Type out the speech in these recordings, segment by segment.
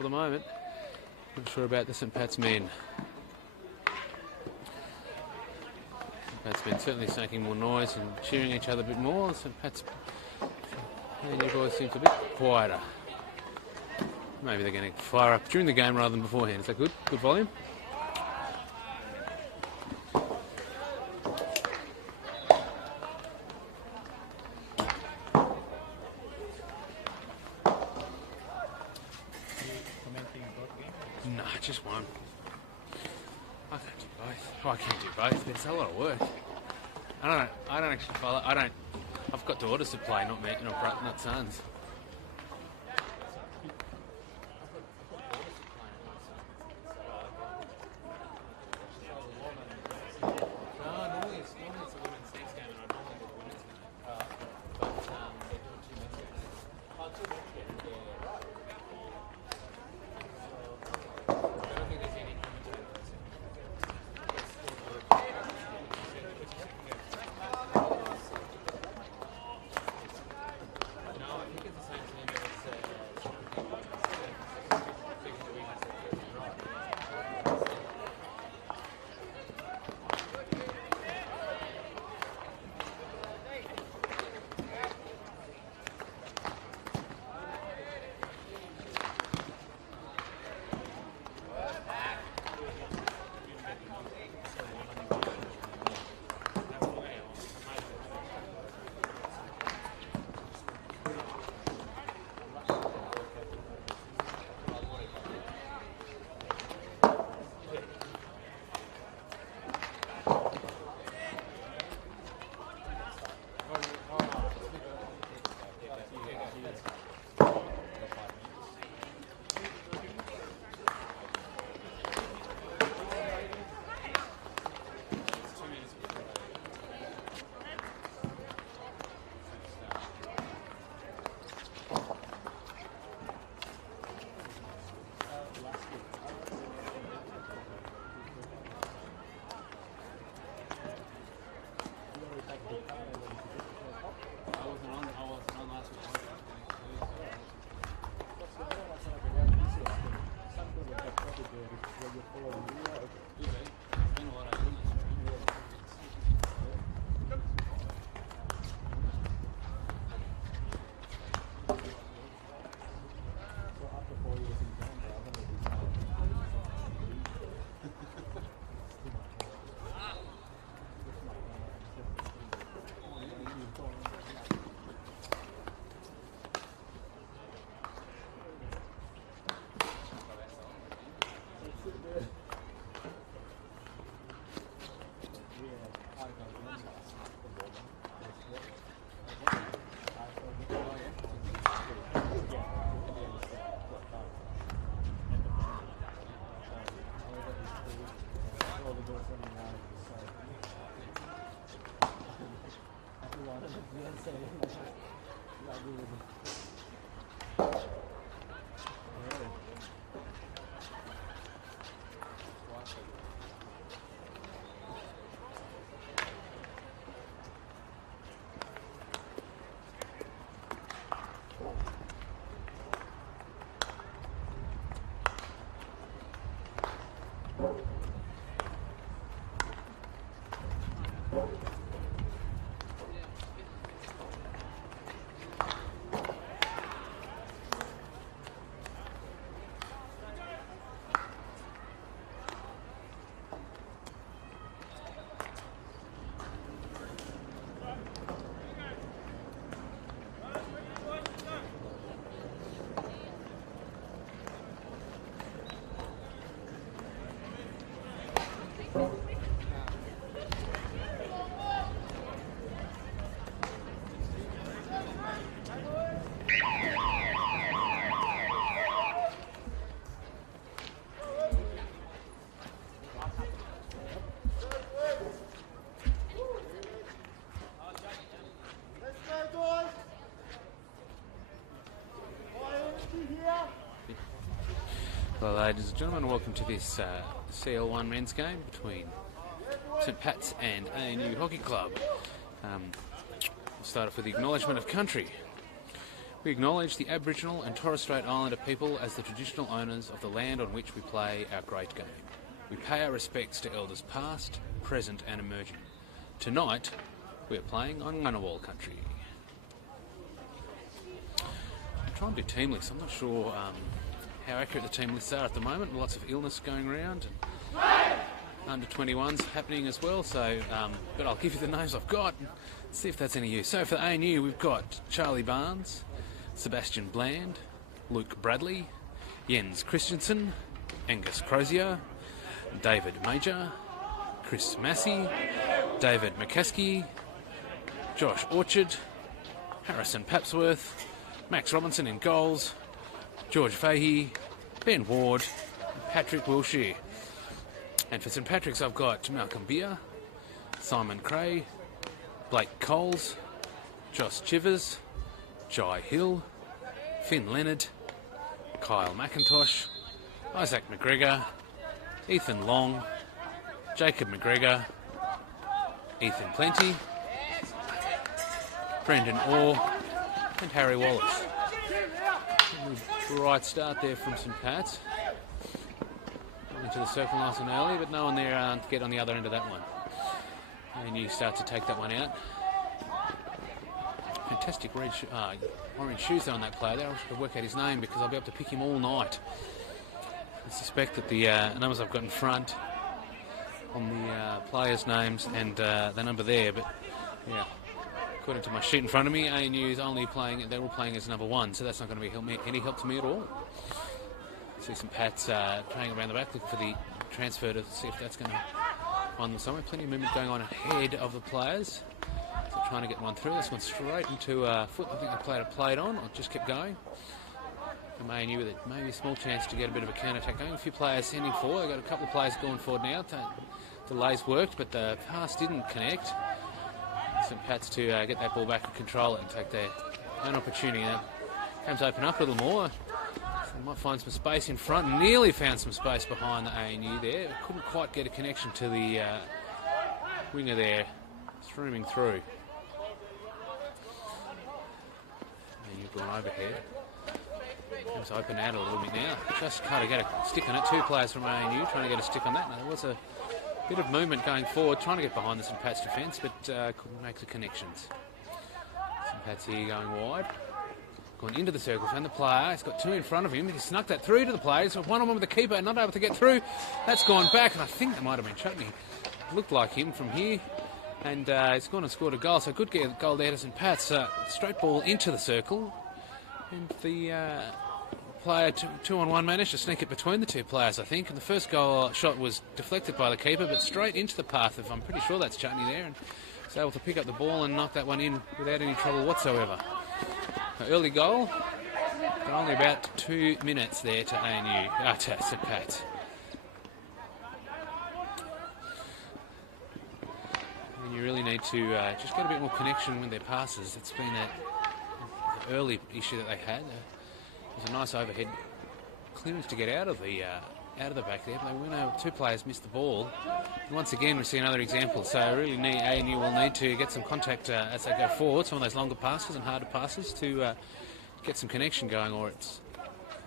top at the moment. Not sure about the St. Pat's men. St. Pat's men certainly making more noise and cheering each other a bit more. St. Pat's and you boys seem a bit quieter. Maybe they're going to fire up during the game rather than beforehand. Is that good? Good volume? No, just one. I can't do both. Oh, I can't do both. It's a lot of work. I don't actually follow. I've got daughters to play, not me, not sons. Hello ladies and gentlemen, welcome to this CL1 men's game between St. Pat's and ANU Hockey Club. We'll start off with the acknowledgement of country. We acknowledge the Aboriginal and Torres Strait Islander people as the traditional owners of the land on which we play our great game. We pay our respects to elders past, present and emerging. Tonight, we are playing on Ngunnawal country. I'm trying to do team lists. I'm not sure how accurate the team lists are at the moment. Lots of illness going around. And under 21s happening as well. So, but I'll give you the names I've got and see if that's any use. So for the ANU, we've got Charlie Barnes, Sebastian Bland, Luke Bradley, Jens Christensen, Angus Crozier, David Major, Chris Massey, David McKeskey, Josh Orchard, Harrison Papsworth, Max Robinson in goals, George Fahey, Ben Ward, and Patrick Wilshire. And for St Patrick's, I've got Malcolm Beer, Simon Cray, Blake Coles, Josh Chivers, Jai Hill, Finn Leonard, Kyle McIntosh, Isaac McGregor, Ethan Long, Jacob McGregor, Ethan Plenty, Brendan Orr, and Harry Wallace. Right start there from St Pat's. Into the circle nice and early, but no one there to get on the other end of that one. And you start to take that one out. Fantastic orange shoes on that player there. I should work out his name because I'll be able to pick him all night. I suspect that the numbers I've got in front on the players' names and the number there, but yeah, according to my sheet in front of me, ANU is only playing, they're all playing as number 1, so that's not going to be any help to me at all. See some Pats playing around the back, looking for the transfer to see if that's going to find them somewhere. Plenty of movement going on ahead of the players. So trying to get one through. This one straight into foot. I think the player played on, or just kept going. From ANU with it, maybe a small chance to get a bit of a counter-attack going. A few players heading forward. They've got a couple of players going forward now. Delays worked, but the pass didn't connect. Some Pats to get that ball back and control it and take their own opportunity. Now, comes open up a little more. So might find some space in front. Nearly found some space behind the ANU there. Couldn't quite get a connection to the winger there, streaming through. ANU gone overhead. Comes open out a little bit now. Just kind of get a stick on it. 2 players from ANU trying to get a stick on that. Now, there was a bit of movement going forward, trying to get behind the St Pat's defence, but couldn't make the connections. St Pat's here going wide. Going into the circle, found the player. He's got 2 in front of him. He snuck that through to the players. One-on-one with the keeper, not able to get through. That's gone back, and I think that might have been Chutney. Looked like him from here. And he's gone and scored a goal, so good goal there to St Pat's. Straight ball into the circle. And the player 2-on-1 managed to sneak it between the 2 players, I think. And the first goal shot was deflected by the keeper, but straight into the path of, I'm pretty sure that's Chutney there. And was able to pick up the ball and knock that one in without any trouble whatsoever. Early goal, but only about 2 minutes there to ANU, to St Pat's. And you really need to just get a bit more connection with their passes. It's been an early issue that they had. It was a nice overhead clearance to get out of the back there, but they went over. 2 players missed the ball. And once again, we see another example. So really, ANU will need to get some contact as they go forward. Some of those longer passes and harder passes to get some connection going, or it's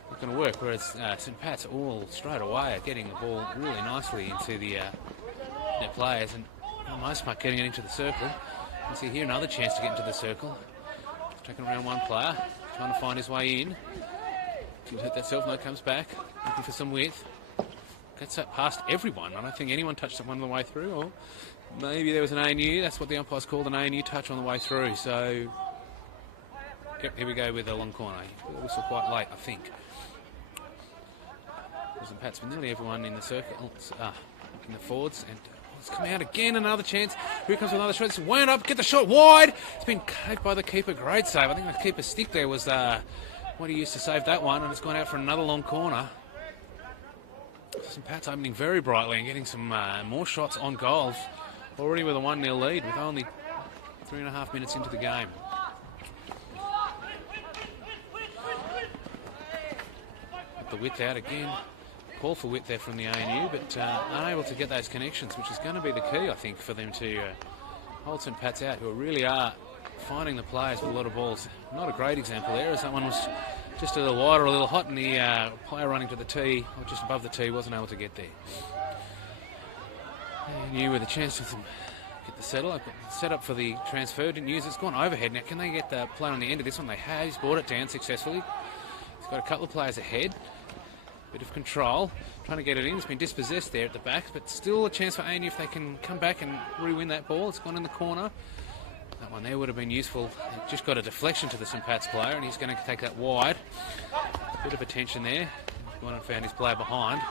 not going to work. Whereas St Pat's all straight away are getting the ball really nicely into the net players, and for the most part getting it into the circle. You can see here another chance to get into the circle. Taking around one player, trying to find his way in. Didn't hurt that self, no, comes back, looking for some width. Gets that past everyone. I don't think anyone touched it one on the way through, or maybe there was an ANU. That's what the umpires called an ANU touch on the way through. So, yep, here we go with a long corner. It was quite late, I think. St Pat's with nearly everyone in the circle, in the forwards, and it's coming out again. Another chance. Here comes another shot. It's wound up. Get the shot wide. It's been caved by the keeper. Great save. I think the keeper's stick there was what he used to save that one, and it's gone out for another long corner. St Pat's opening very brightly and getting some more shots on goals. Already with a 1-0 lead with only 3.5 minutes into the game. Got the width out again. Call for width there from the ANU, but unable to get those connections, which is going to be the key, I think, for them to hold St Pat's out, who really are finding the players with a lot of balls. Not a great example there, as that one was just a little wide or a little hot, and the player running to the tee, or just above the tee, wasn't able to get there. ANU with a chance to get the settle. Set up for the transfer, didn't use it. It's gone overhead. Now, can they get the player on the end of this one? They have. He's brought it down successfully. He's got a couple of players ahead. Bit of control. Trying to get it in. It's been dispossessed there at the back, but still a chance for ANU if they can come back and re-win that ball. It's gone in the corner. That one there would have been useful. Just got a deflection to the St. Pat's player, and he's going to take that wide. Bit of attention there. Gone and found his player behind.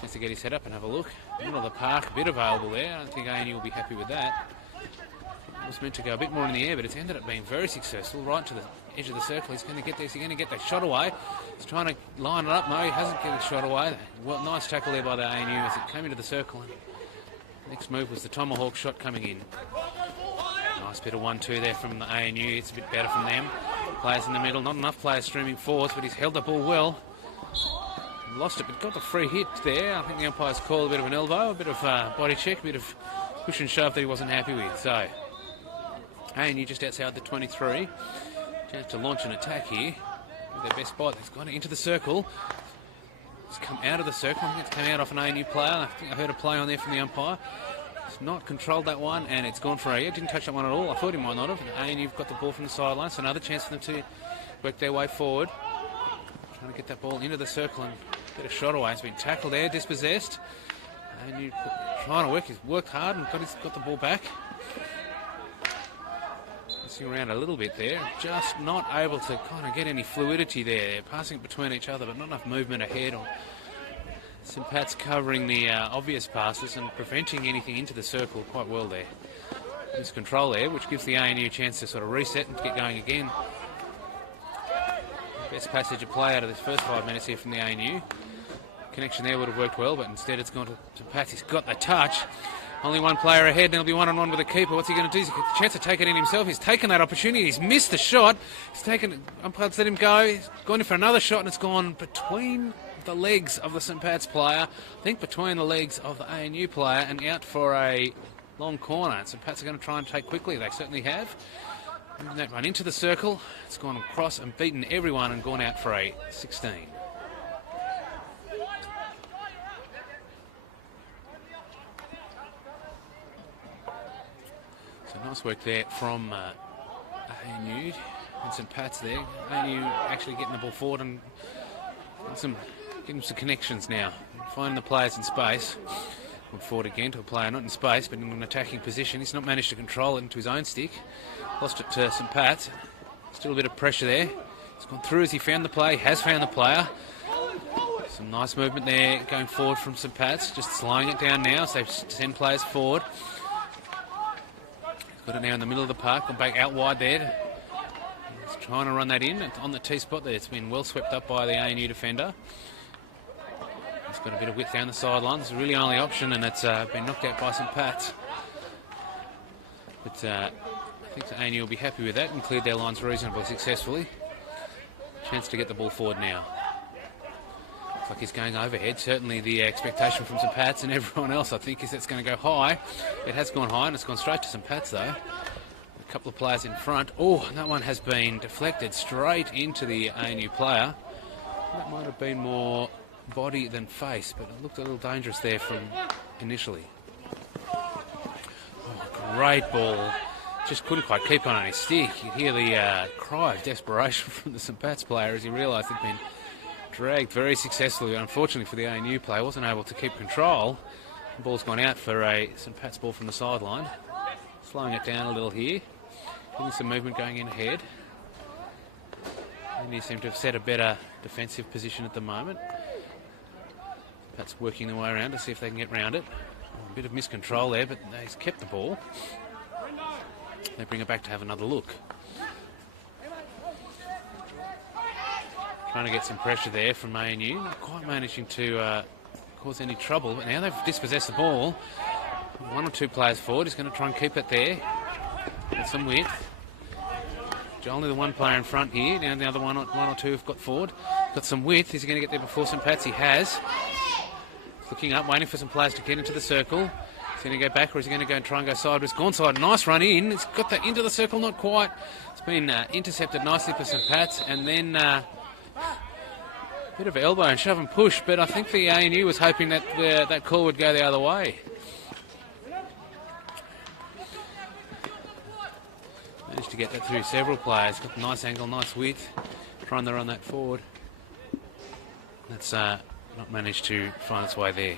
Chance to get his head up and have a look. Middle of the park, a bit available there. I don't think ANU will be happy with that. It was meant to go a bit more in the air, but it's ended up being very successful. Right to the edge of the circle. He's going to get this. He's going to get that shot away. He's trying to line it up. No, he hasn't get his shot away. Well, nice tackle there by the ANU as it came into the circle. And next move was the tomahawk shot coming in. Nice bit of 1-2 there from the ANU. It's a bit better from them. Players in the middle. Not enough players streaming forwards, but he's held the ball well. Lost it, but got the free hit there. I think the umpire's called a bit of an elbow, a bit of body check, a bit of push and shove that he wasn't happy with. So, ANU just outside the 23. Chance to launch an attack here. Their best spot. He's gone into the circle. He's come out of the circle. I think it's come out off an ANU player. I think I heard a play on there from the umpire. He's not controlled that one, and it's gone for a... Didn't touch that one at all. I thought he might not have. ANU've got the ball from the sideline, so another chance for them to work their way forward. Trying to get that ball into the circle and get a shot away. It's been tackled there, dispossessed. ANU trying to work. He's worked hard and got the ball back. Missing around a little bit there. Just not able to kind of get any fluidity there. They're passing between each other, but not enough movement ahead. Or St. Pat's covering the obvious passes and preventing anything into the circle quite well there. There's control there, which gives the ANU a chance to sort of reset and get going again. Best passage of play out of this first 5 minutes here from the ANU. Connection there would have worked well, but instead it's gone to St. Pat's. He's got the touch. Only one player ahead, and he'll be one-on-one with the keeper. What's he going to do? He's got a chance to take it in himself. He's taken that opportunity. He's missed the shot. He's taken... Umpire's let him go. He's gone in for another shot, and it's gone between the legs of the St. Pat's player. I think between the legs of the ANU player, and out for a long corner. And St. Pat's are going to try and take quickly. They certainly have. And that run into the circle. It's gone across and beaten everyone and gone out for a 16. So nice work there from ANU and St. Pat's there. ANU actually getting the ball forward and getting some connections now. Finding the players in space. Gone forward again to a player not in space but in an attacking position. He's not managed to control it into his own stick. Lost it to St. Pat's. Still a bit of pressure there. He's gone through as he found the play. Has found the player. Some nice movement there going forward from St. Pat's. Just slowing it down now. So they send players forward. He's got it now in the middle of the park. Gone back out wide there. He's trying to run that in. On the tee spot there. It's been well swept up by the ANU defender. He's got a bit of width down the sideline. It's really only option, and it's been knocked out by St. Pat's. But I think the ANU will be happy with that and cleared their lines reasonably successfully. Chance to get the ball forward now. Looks like he's going overhead. Certainly the expectation from St. Pat's and everyone else, I think, is it's going to go high. It has gone high, and it's gone straight to St. Pat's, though. A couple of players in front. Oh, that one has been deflected straight into the ANU player. That might have been more body than face, but it looked a little dangerous there from initially. Oh, great ball. Just couldn't quite keep on his stick. You'd hear the cry of desperation from the St. Pat's player as he realised he'd been dragged very successfully. But unfortunately for the ANU player, wasn't able to keep control. The ball's gone out for a St. Pat's ball from the sideline. Slowing it down a little here. Getting some movement going in ahead. And he seem to have set a better defensive position at the moment. Pat's working their way around to see if they can get round it. A bit of miscontrol there, but he's kept the ball. They bring it back to have another look. Trying to get some pressure there from ANU. Not quite managing to cause any trouble. But now they've dispossessed the ball. One or two players forward. He's going to try and keep it there. With some width. Only the one player in front here. Now the other one or two have got forward. Got some width. Is he going to get there before St. Pat's? He has. Looking up, waiting for some players to get into the circle. going to go back or is he going to go and try and go sideways? Gone side. Nice run in. It's got that into the circle, not quite. It's been intercepted nicely for St. Pat's, and then bit of elbow and shove and push, but I think the ANU was hoping that that call would go the other way. Managed to get that through several players. Got a nice angle, nice width. Trying to run that forward. That's not managed to find its way there.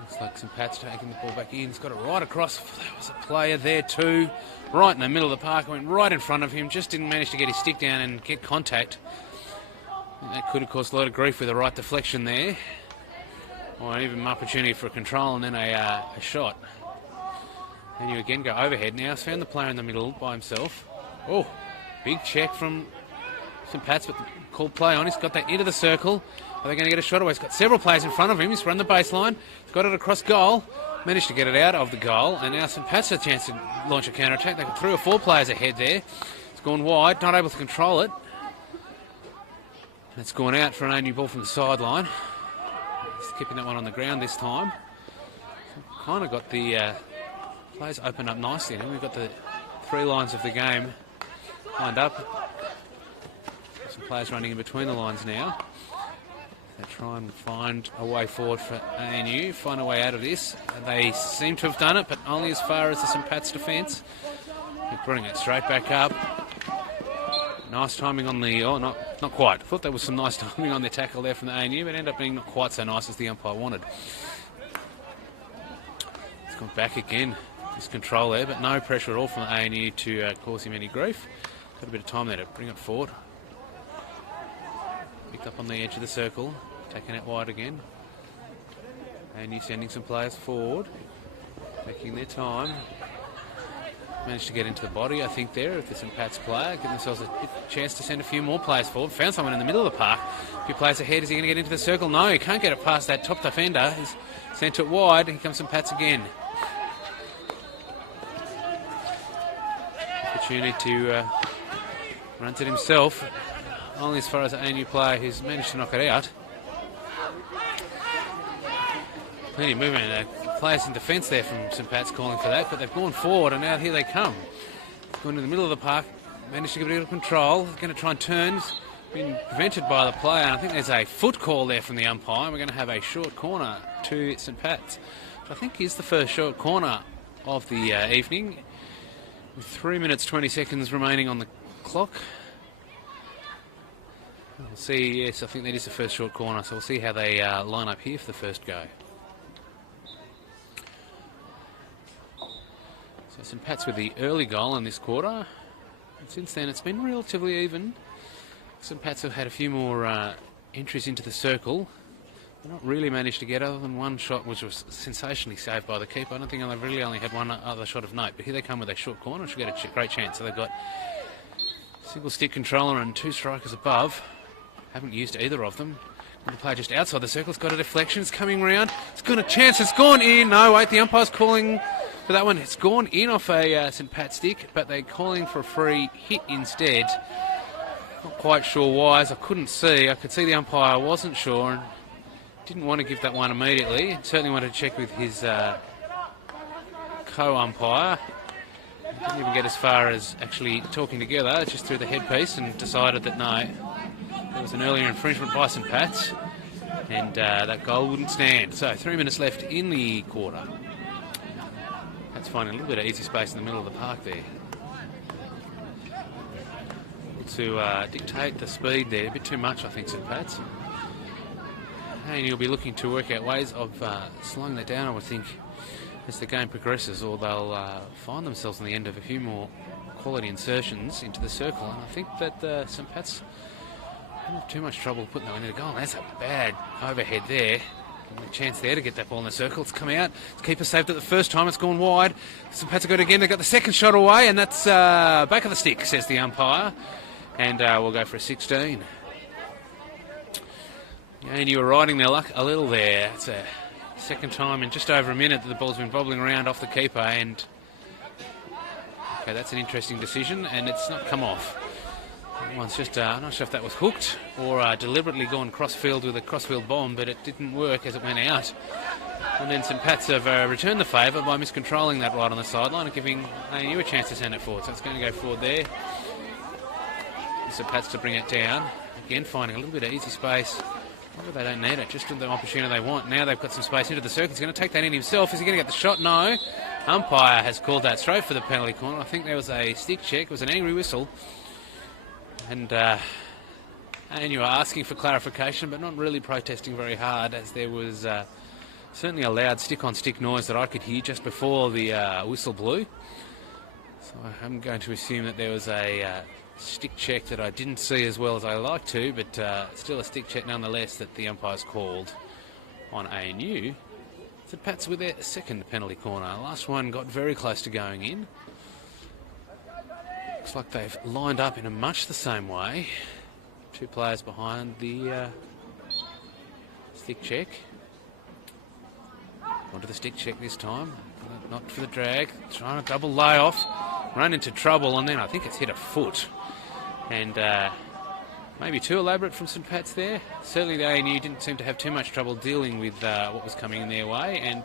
Looks like St. Pat's taking the ball back in. He's got it right across. There was a player there too. Right in the middle of the park. Went right in front of him. Just didn't manage to get his stick down and get contact. And that could have caused a lot of grief with the right deflection there. Or even an opportunity for a control and then a shot. And you again go overhead now. He's found the player in the middle by himself. Oh, big check from St. Pat's, but called play on. He's got that into the circle. Are they going to get a shot away? He's got several players in front of him. He's run the baseline. He's got it across goal. Managed to get it out of the goal. And now St. Pat's has a chance to launch a counter-attack. They've got 3 or 4 players ahead there. It's gone wide. Not able to control it. It's gone out for an ANU ball from the sideline. Keeping that one on the ground this time. Kind of got the players opened up nicely. We've got the 3 lines of the game lined up. Some players running in between the lines now. They try and find a way forward for ANU, find a way out of this. They seem to have done it, but only as far as the St. Pat's defence. They're putting it straight back up. Nice timing on the... Oh, not quite. I thought there was some nice timing on the tackle there from the ANU, but ended up being not quite so nice as the umpire wanted. It's gone back again. Just control there, but no pressure at all from the ANU to cause him any grief. Got a bit of time there to bring it forward. Picked up on the edge of the circle. Taking it wide again. ANU sending some players forward. Making their time. Managed to get into the body, I think, there of the St. Pat's player. Give themselves a chance to send a few more players forward. Found someone in the middle of the park. A few players ahead. Is he going to get into the circle? No, he can't get it past that top defender. He's sent it wide. Here comes St. Pat's again. Opportunity to runs it himself. Only as far as the ANU player who's managed to knock it out. Plenty of movement. Players in defence there from St. Pat's calling for that, but they've gone forward and now here they come. Going to the middle of the park, managed to give it a little control. Going to try and turn. Been prevented by the player. And I think there's a foot call there from the umpire. We're going to have a short corner to St. Pat's, which I think is the first short corner of the evening. With 3 minutes 20 seconds remaining on the clock. We'll see. Yes, I think that is the first short corner. So we'll see how they line up here for the first go. So St. Pat's with the early goal in this quarter. And since then, it's been relatively even. St. Pat's have had a few more entries into the circle. They've not really managed to get other than one shot, which was sensationally saved by the keeper. I don't think they've really only had one other shot of note. But here they come with a short corner. Should get a great chance. So they've got single stick controller and 2 strikers above. Haven't used either of them. The player just outside the circle. It's got a deflection. It's coming round. It's got a chance. It's gone in. No, wait. The umpire's calling for that one. It's gone in off a St. Pat's stick, but they're calling for a free hit instead. Not quite sure why, as I couldn't see. I could see the umpire wasn't sure and didn't want to give that one immediately. Certainly wanted to check with his co-umpire. Didn't even get as far as actually talking together, just through the headpiece, and decided that no, there was an earlier infringement by St. Pat's, and that goal wouldn't stand. So 3 minutes left in the quarter. Pat's finding a little bit of easy space in the middle of the park there. To dictate the speed there, a bit too much, I think, St. Pat's. And you'll be looking to work out ways of slowing that down, I would think, as the game progresses, or they'll find themselves on the end of a few more quality insertions into the circle. And I think that St. Pat's don't have too much trouble putting that one in the goal. That's a bad overhead there. A chance there to get that ball in the circle. It's come out. The keeper saved it the first time. It's gone wide. St. Pat's got it again. They've got the second shot away, and that's back of the stick, says the umpire. And we'll go for a 16. And you were riding their luck a little there. It's a second time in just over a minute that the ball's been bobbling around off the keeper. And okay, that's an interesting decision, and it's not come off. That one's just, I'm not sure if that was hooked or deliberately gone crossfield with a crossfield bomb, but it didn't work as it went out. And then St Pat's have returned the favour by miscontrolling that right on the sideline and giving ANU a chance to send it forward. So it's going to go forward there. St Pat's to bring it down. Again, finding a little bit of easy space. Maybe they don't need it, just the opportunity they want. Now they've got some space into the circle. He's going to take that in himself. Is he going to get the shot? No. Umpire has called that straight for the penalty corner. I think there was a stick check. It was an angry whistle. And you are asking for clarification, but not really protesting very hard, as there was certainly a loud stick-on-stick noise that I could hear just before the whistle blew. So I'm going to assume that there was a stick check that I didn't see as well as I like to, but still a stick check nonetheless that the umpire's called on ANU. So Pats with their second penalty corner. Last one got very close to going in. Looks like they've lined up in a much the same way. Two players behind the stick check. Onto the stick check this time. Not for the drag. Trying to double lay off. Run into trouble, and then I think it's hit a foot. And maybe too elaborate from St Pat's there. Certainly the ANU didn't seem to have too much trouble dealing with what was coming in their way, and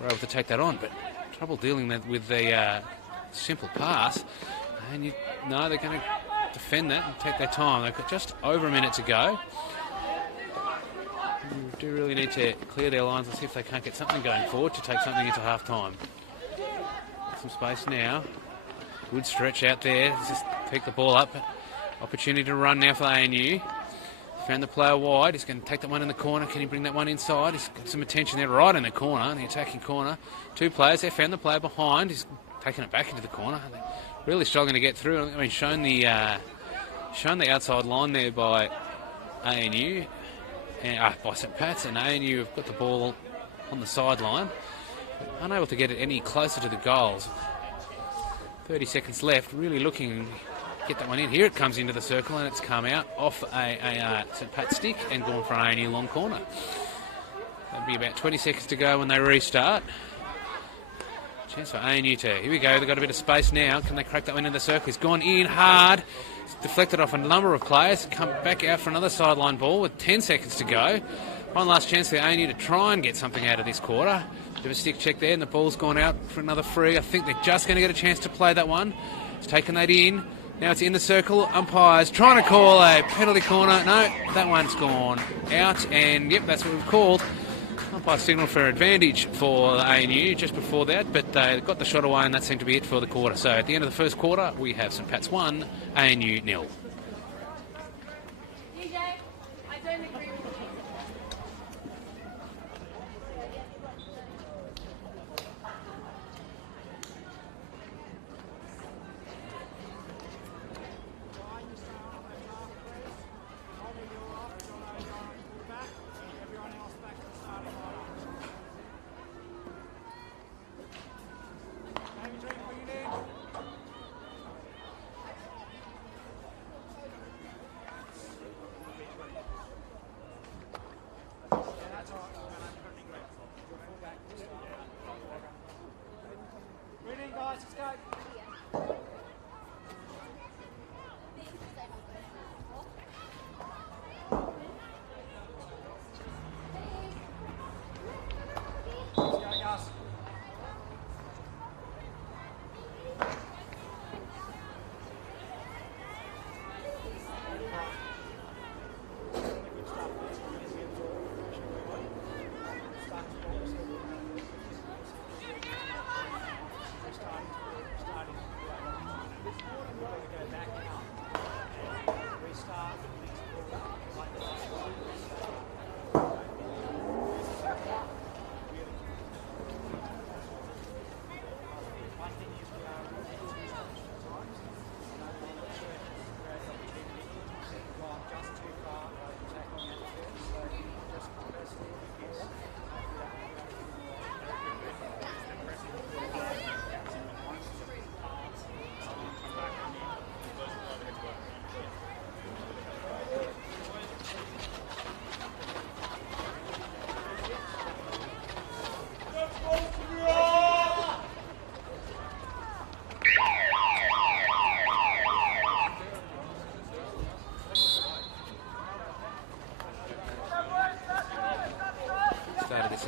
were able to take that on. But trouble dealing with the simple pass. And they're going to defend that and take their time. They've got just over a minute to go. They do really need to clear their lines and see if they can't get something going forward to take something into half-time. Some space now. Good stretch out there. Just pick the ball up. Opportunity to run now for ANU. Found the player wide. He's going to take that one in the corner. Can he bring that one inside? He's got some attention there right in the corner, the attacking corner. Two players there. Found the player behind. He's taking it back into the corner. They're really struggling to get through. I mean, shown the outside line there by ANU. By St Pat's, and ANU have got the ball on the sideline. Unable to get it any closer to the goals. 30 seconds left, really looking to get that one in. Here it comes into the circle, and it's come out off a St Pat's stick and gone for an ANU long corner. That'll be about 20 seconds to go when they restart. Chance for ANU to, here we go, they've got a bit of space now. Can they crack that one in the circle? He's gone in hard. It's deflected off a number of players. Come back out for another sideline ball with 10 seconds to go. One last chance for ANU to try and get something out of this quarter. Bit of a stick check there, and the ball's gone out for another free. I think they're just going to get a chance to play that one. It's taken that in. Now it's in the circle. Umpires trying to call a penalty corner. No, that one's gone out, and yep, that's what we've called. Umpire signal for advantage for the ANU just before that, but they got the shot away, and that seemed to be it for the quarter. So at the end of the first quarter, we have St Pat's 1, ANU 0. DJ, I don't agree with you.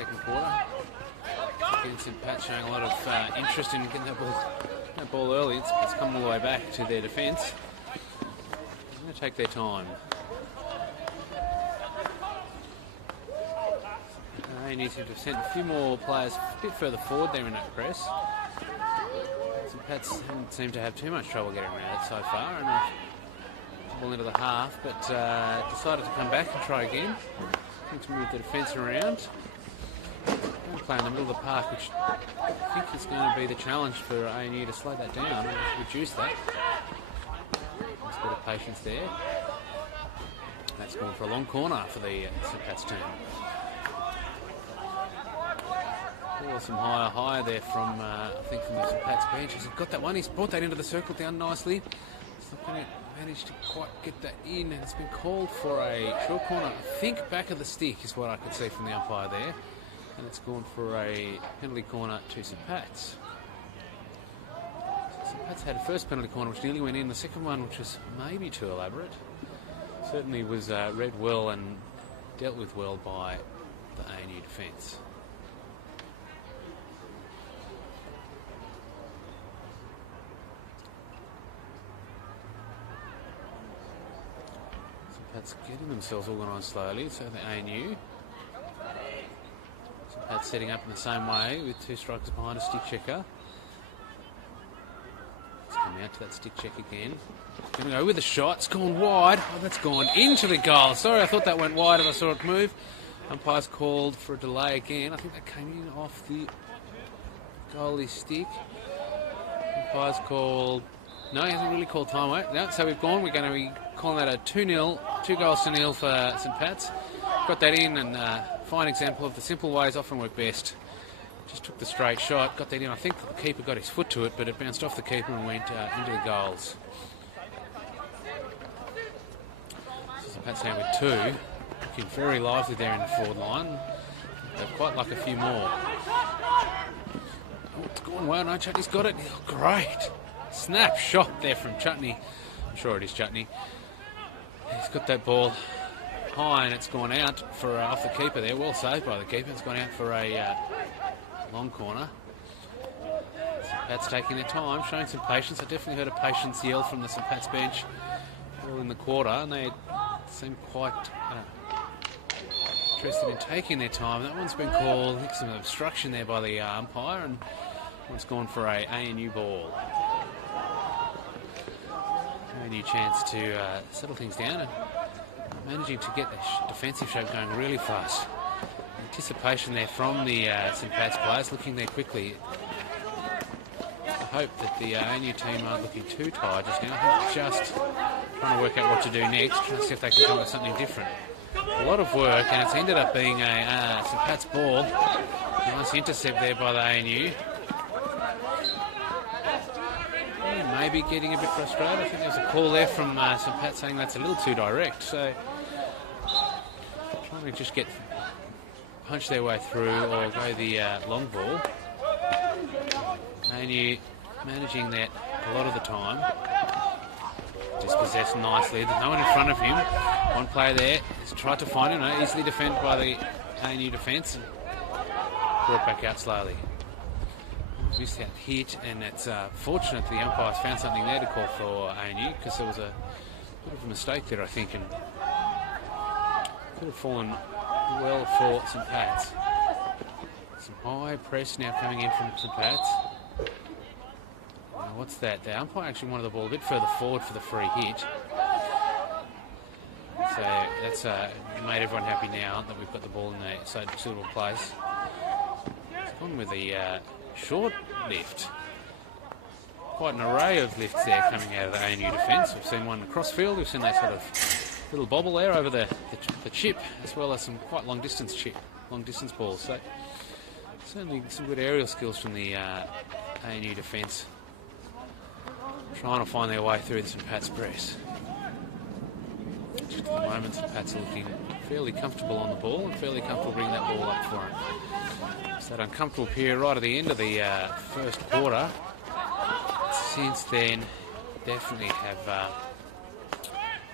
second quarter. Again, St. Pat showing a lot of interest in getting that ball early. It's come all the way back to their defence. They're going to take their time. They need to have sent a few more players a bit further forward there in that press. St. Pat's haven't seemed to have too much trouble getting around it so far, and ball into the half, but decided to come back and try again. Need to move the defence around. Play in the middle of the park, which I think is going to be the challenge for ANU to slow that down and reduce that. There's a bit of patience there. That's going for a long corner for the St. Pat's team. Some higher there from, I think, from the St. Pat's bench. He's got that one. He's brought that into the circle down nicely. He's not going to manage to quite get that in, and it's been called for a short corner. I think back of the stick is what I could see from the umpire there. And it's gone for a penalty corner to St. Pat's. St. Pat's had a first penalty corner which nearly went in. The second one, which was maybe too elaborate, certainly was read well and dealt with well by the ANU defence. St. Pat's getting themselves organised slowly, so the ANU. Pat's setting up in the same way with two strikers behind a stick checker. Let's come out to that stick check again. It's going to go with the shot. It's gone wide. Oh, that's gone into the goal. Sorry, I thought that went wide and I saw it move. Umpire's called for a delay again. I think that came in off the goalie stick. Umpire's called... No, he hasn't really called time out. No, so we've gone. We're going to be calling that a 2-0, 2-0 for St. Pat's. Got that in, and fine example of the simple ways often work best. Just took the straight shot, got that in. I think the keeper got his foot to it, but it bounced off the keeper and went into the goals. St. Pat's now with two. Looking very lively there in the forward line. They'd quite like a few more. Oh, it's gone well. No, Chutney's got it. Oh, great. Snap shot there from Chutney. I'm sure it is Chutney. He's got that ball high and it's gone out for off the keeper there. Well saved by the keeper. It's gone out for a long corner. St. Pat's taking their time, showing some patience. I definitely heard a patience yell from the St. Pat's bench all in the quarter, and they seem quite interested in taking their time. That one's been called, I think, some obstruction there by the umpire, and one's gone for a ANU ball. ANU chance to settle things down and managing to get the defensive shape going really fast. Anticipation there from the St. Pat's players, looking there quickly. I hope that the ANU team aren't looking too tired just now. I think just trying to work out what to do next, trying to see if they can come up with something different. A lot of work, and it's ended up being a St. Pat's ball. Nice intercept there by the ANU. Maybe getting a bit frustrated. I think there's a call there from St. Pat saying that's a little too direct. So trying to just punch their way through or go the long ball. ANU managing that a lot of the time. Dispossessed nicely. There's no one in front of him. One player there has tried to find him. Easily defended by the ANU defence and brought back out slowly. Missed that hit, and it's fortunate the umpires found something there to call for ANU, because there was a bit of a mistake there, I think, and could have fallen well for St. Pat's. Some high press now coming in from St. Pat's. What's that? The umpire actually wanted the ball a bit further forward for the free hit. So that's made everyone happy now that we've got the ball in the suitable place. It's gone with the short lift. Quite an array of lifts there coming out of the ANU defence. We've seen one across field, we've seen that sort of little bobble there over the chip, as well as some quite long distance balls. So certainly some good aerial skills from the ANU defence, trying to find their way through the St. Pat's press. Just at the moment, St. Pat's looking fairly comfortable on the ball and fairly comfortable bringing that ball up for them. It's that uncomfortable period right at the end of the first quarter. Since then, definitely have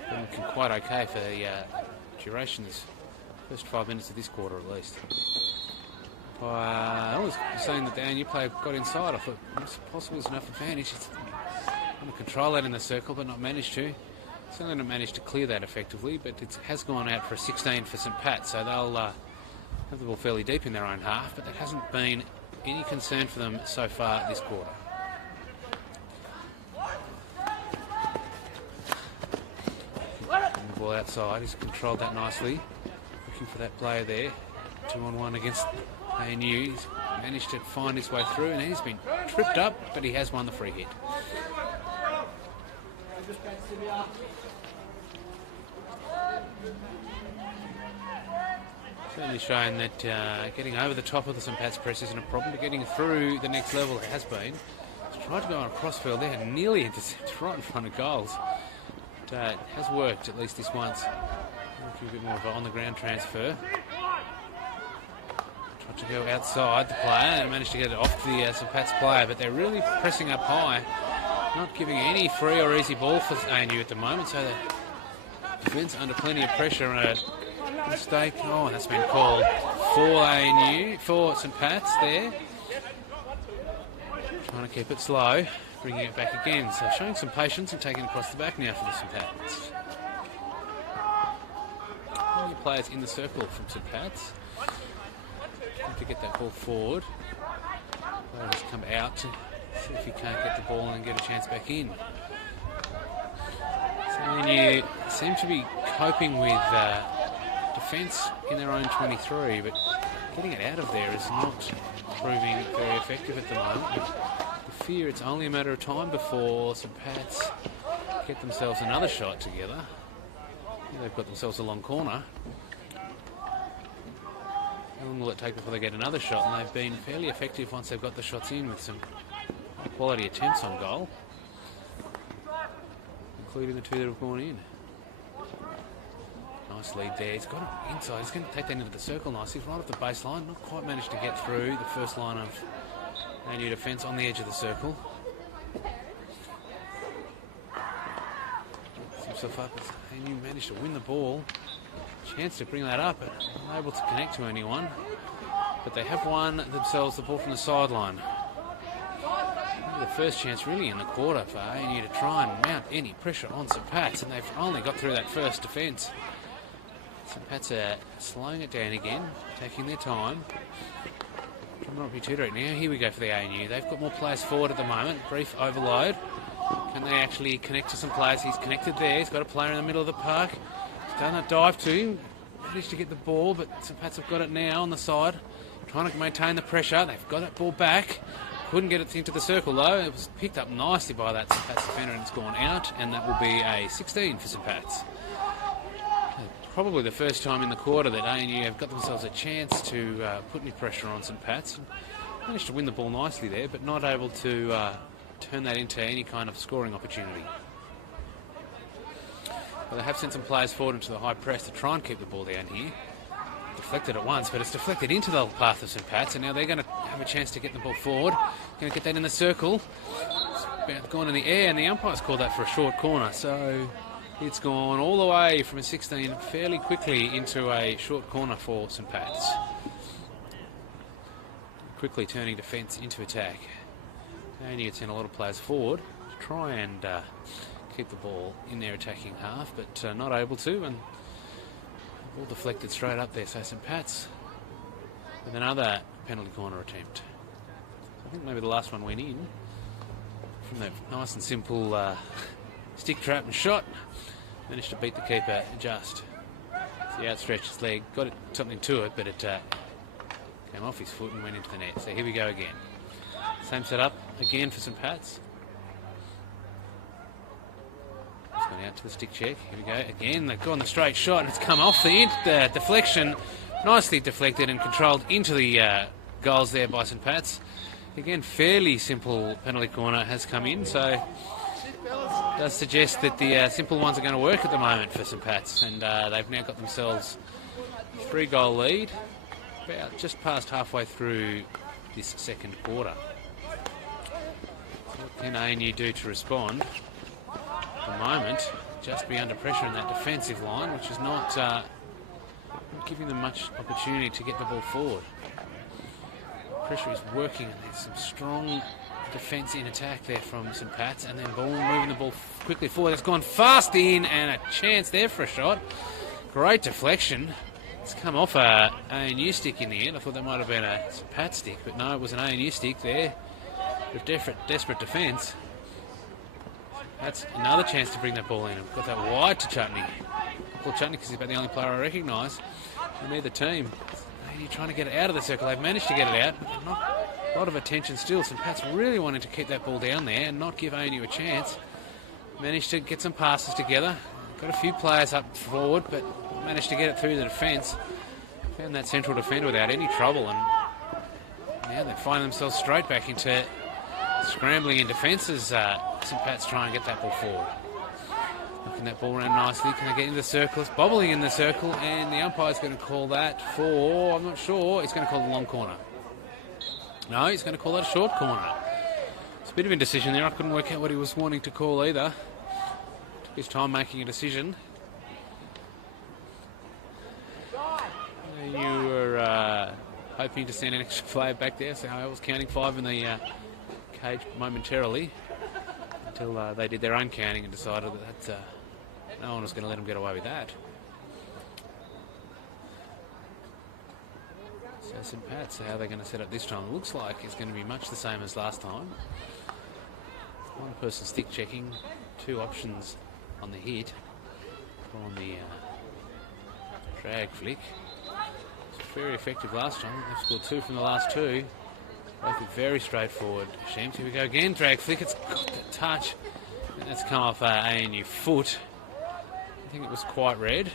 been looking quite okay for the duration, this first 5 minutes of this quarter at least. I was saying that the ANU player got inside. I thought it's possible there's enough advantage. He's going to control that in the circle, but not managed to. Certainly not managed to clear that effectively, but it has gone out for a 16 for St. Pat's, so they'll have the ball fairly deep in their own half, but that hasn't been any concern for them so far this quarter. And the ball outside, he's controlled that nicely. Looking for that player there. 2-on-1 against ANU. He's managed to find his way through, and he's been tripped up, but he has won the free hit. Certainly showing that getting over the top of the St. Pat's press isn't a problem, but getting through the next level it has been. He's tried to go on a crossfield there and nearly intercepted right in front of goals. But it has worked at least this once. A bit more of an on-the-ground transfer. Tried to go outside the player and managed to get it off the St. Pat's player, but they're really pressing up high. Not giving any free or easy ball for ANU at the moment, so the defence under plenty of pressure and a mistake. Oh, that's been called for ANU, for St. Pat's there. Trying to keep it slow, bringing it back again. So showing some patience and taking it across the back now for the St. Pat's. Plenty of players in the circle from St. Pat's. Need to get that ball forward. Player has come out to see if he can't get the ball and get a chance back in. So ANU seem to be coping with defence in their own 23, but getting it out of there is not proving very effective at the moment. I fear it's only a matter of time before St. Pat's get themselves another shot together. They've got themselves a long corner. How long will it take before they get another shot? And they've been fairly effective once they've got the shots in with some quality attempts on goal, including the two that have gone in. Nice lead there. He's got it inside. He's going to take that into the circle nicely. He's right off the baseline. Not quite managed to get through the first line of ANU defence on the edge of the circle. Gets himself up as ANU managed to win the ball. Chance to bring that up, but unable to connect to anyone. But they have won themselves the ball from the sideline. The first chance really in the quarter for ANU to try and mount any pressure on St. Pat's, and they've only got through that first defence. St. Pat's are slowing it down again, taking their time. Trying not to be too direct now. Here we go for the ANU. They've got more players forward at the moment. Brief overload. Can they actually connect to some players? He's connected there. He's got a player in the middle of the park. He's done a dive to him. Managed to get the ball, but St. Pat's have got it now on the side. Trying to maintain the pressure. They've got that ball back. Couldn't get it into the circle though. It was picked up nicely by that St. Pat's defender and it's gone out, and that will be a 16 for St. Pat's. Probably the first time in the quarter that ANU have got themselves a chance to put any pressure on St. Pat's. Managed to win the ball nicely there, but not able to turn that into any kind of scoring opportunity. Well, they have sent some players forward into the high press to try and keep the ball down here. Deflected at once, but it's deflected into the path of St. Pat's, and now they're going to have a chance to get the ball forward. Going to get that in the circle. It's gone in the air, and the umpire's called that for a short corner, so it's gone all the way from a 16 fairly quickly into a short corner for St. Pat's. Quickly turning defence into attack. And you send a lot of players forward to try and keep the ball in their attacking half, but not able to, and all deflected straight up there. So St. Pat's with another penalty corner attempt. I think maybe the last one went in from that nice and simple stick trap and shot. Managed to beat the keeper just. So he outstretched his leg, got something to it, but it came off his foot and went into the net. So here we go again. Same setup again for St. Pat's. It's gone out to the stick check. Here we go again. They've gone the straight shot and it's come off the deflection. Nicely deflected and controlled into the goals there by St. Pat's. Again, fairly simple penalty corner has come in, so it does suggest that the simple ones are going to work at the moment for St. Pat's, and they've now got themselves a 3-goal lead, about just past halfway through this second quarter. What can ANU do to respond? At the moment, just be under pressure in that defensive line, which is not giving them much opportunity to get the ball forward. pressure is working, and there's some strong defence in attack there from St Pat's, and then Ball moving the ball quickly forward. It's gone fast in, and a chance there for a shot. Great deflection. It's come off a ANU stick in the end. I thought that might have been a St Pat's stick, but no, it was an ANU stick there with desperate defence. That's another chance to bring that ball in. Got that wide to Chutney. Well, Chutney, because he's about the only player I recognise in either team. You're trying to get it out of the circle. They've managed to get it out, but not a lot of attention still. St Pat's really wanting to keep that ball down there and not give ANU a chance. Managed to get some passes together. Got a few players up forward, but managed to get it through the defence. Found that central defender without any trouble, and now they find themselves straight back into scrambling in defence as St Pat's try and get that ball forward. Looking that ball around nicely. Can they get into the circle? It's bobbling in the circle, and the umpire's going to call that for, I'm not sure, he's going to call the long corner. No, he's going to call that a short corner. It's a bit of indecision there. I couldn't work out what he was wanting to call either. Took his time making a decision. You were hoping to send an extra player back there, so I was counting 5 in the cage momentarily until they did their own counting and decided that no one was going to let them get away with that. So St Pat's, how they're going to set up this time, it looks like it's going to be much the same as last time. One person stick checking, 2 options on the hit, on the drag flick. It's very effective last time. They've scored 2 from the last 2. Both very straightforward. Shams, here we go again. Drag flick. It's got the touch. And that's come off ANU foot. I think it was quite red.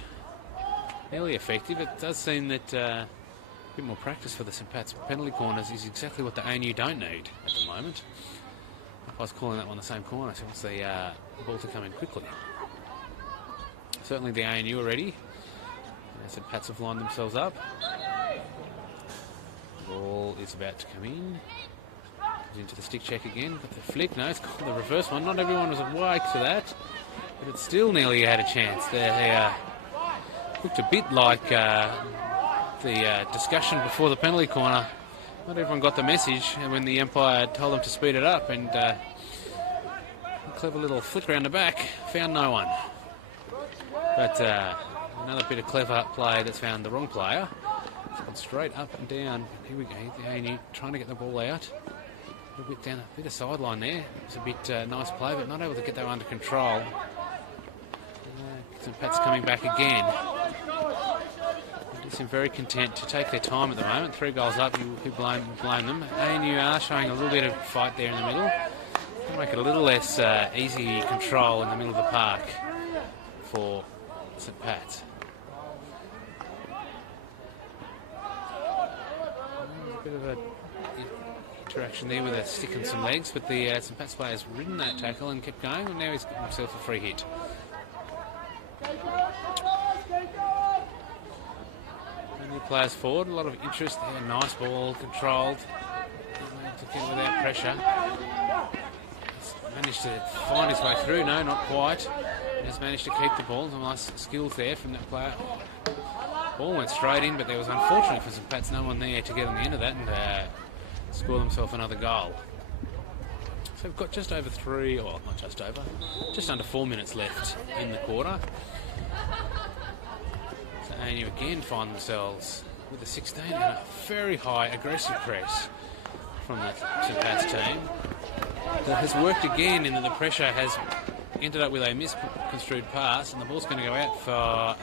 Nearly effective. It does seem that a bit more practice for the St Pat's penalty corners is exactly what the ANU don't need at the moment. I was calling that one the same corner, so wants the ball to come in quickly. Certainly the ANU are ready. St Pat's have lined themselves up. Ball is about to come in. Goes into the stick check again. Got the flick. No, it's called the reverse one. Not everyone was awake to that, but it still nearly had a chance. They looked a bit like the discussion before the penalty corner. Not everyone got the message when the umpire told them to speed it up, and a clever little flick around the back found no one. But another bit of clever play that's found the wrong player. It's gone straight up and down. Here we go. The ANU trying to get the ball out. A little bit down, a bit of sideline there. It's a bit nice play, but not able to get that under control. St Pat's coming back again. They seem very content to take their time at the moment. 3 goals up, you blame them. ANU are showing a little bit of fight there in the middle. It'll make it a little less easy control in the middle of the park for St Pat's. A bit of a interaction there with a stick and some legs, but the St Pat's player's ridden that tackle and kept going, and now he's got himself a free hit. New players forward, a lot of interest there. Nice ball, controlled. To get without pressure. He's managed to find his way through. No, not quite. He's managed to keep the ball. Some nice skills there from that player. Ball went straight in, but there was, unfortunately for St Pat's, no one there to get on the end of that and score themselves another goal. So we've got just over 3, or not just over, just under 4 minutes left in the quarter. So ANU again find themselves with a 16 and a very high aggressive press from the St Pat's team. That has worked again in that the pressure has ended up with a misconstrued pass, and the ball's going to go out for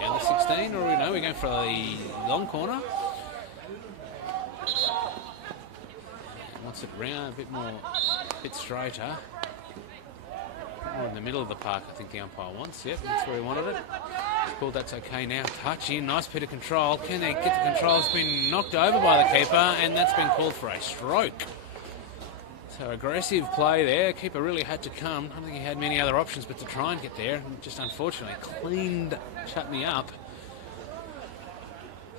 another 16, or no, we're going for the long corner. Wants it round, a bit straighter. More in the middle of the park, I think the umpire wants. Yep, that's where he wanted it. He's called that's okay now. Touch in, nice bit of control. Can they get the control? It's been knocked over by the keeper, and that's been called for a stroke. So aggressive play there. Keeper really had to come. I don't think he had many other options but to try and get there. Just unfortunately cleaned Chutney up.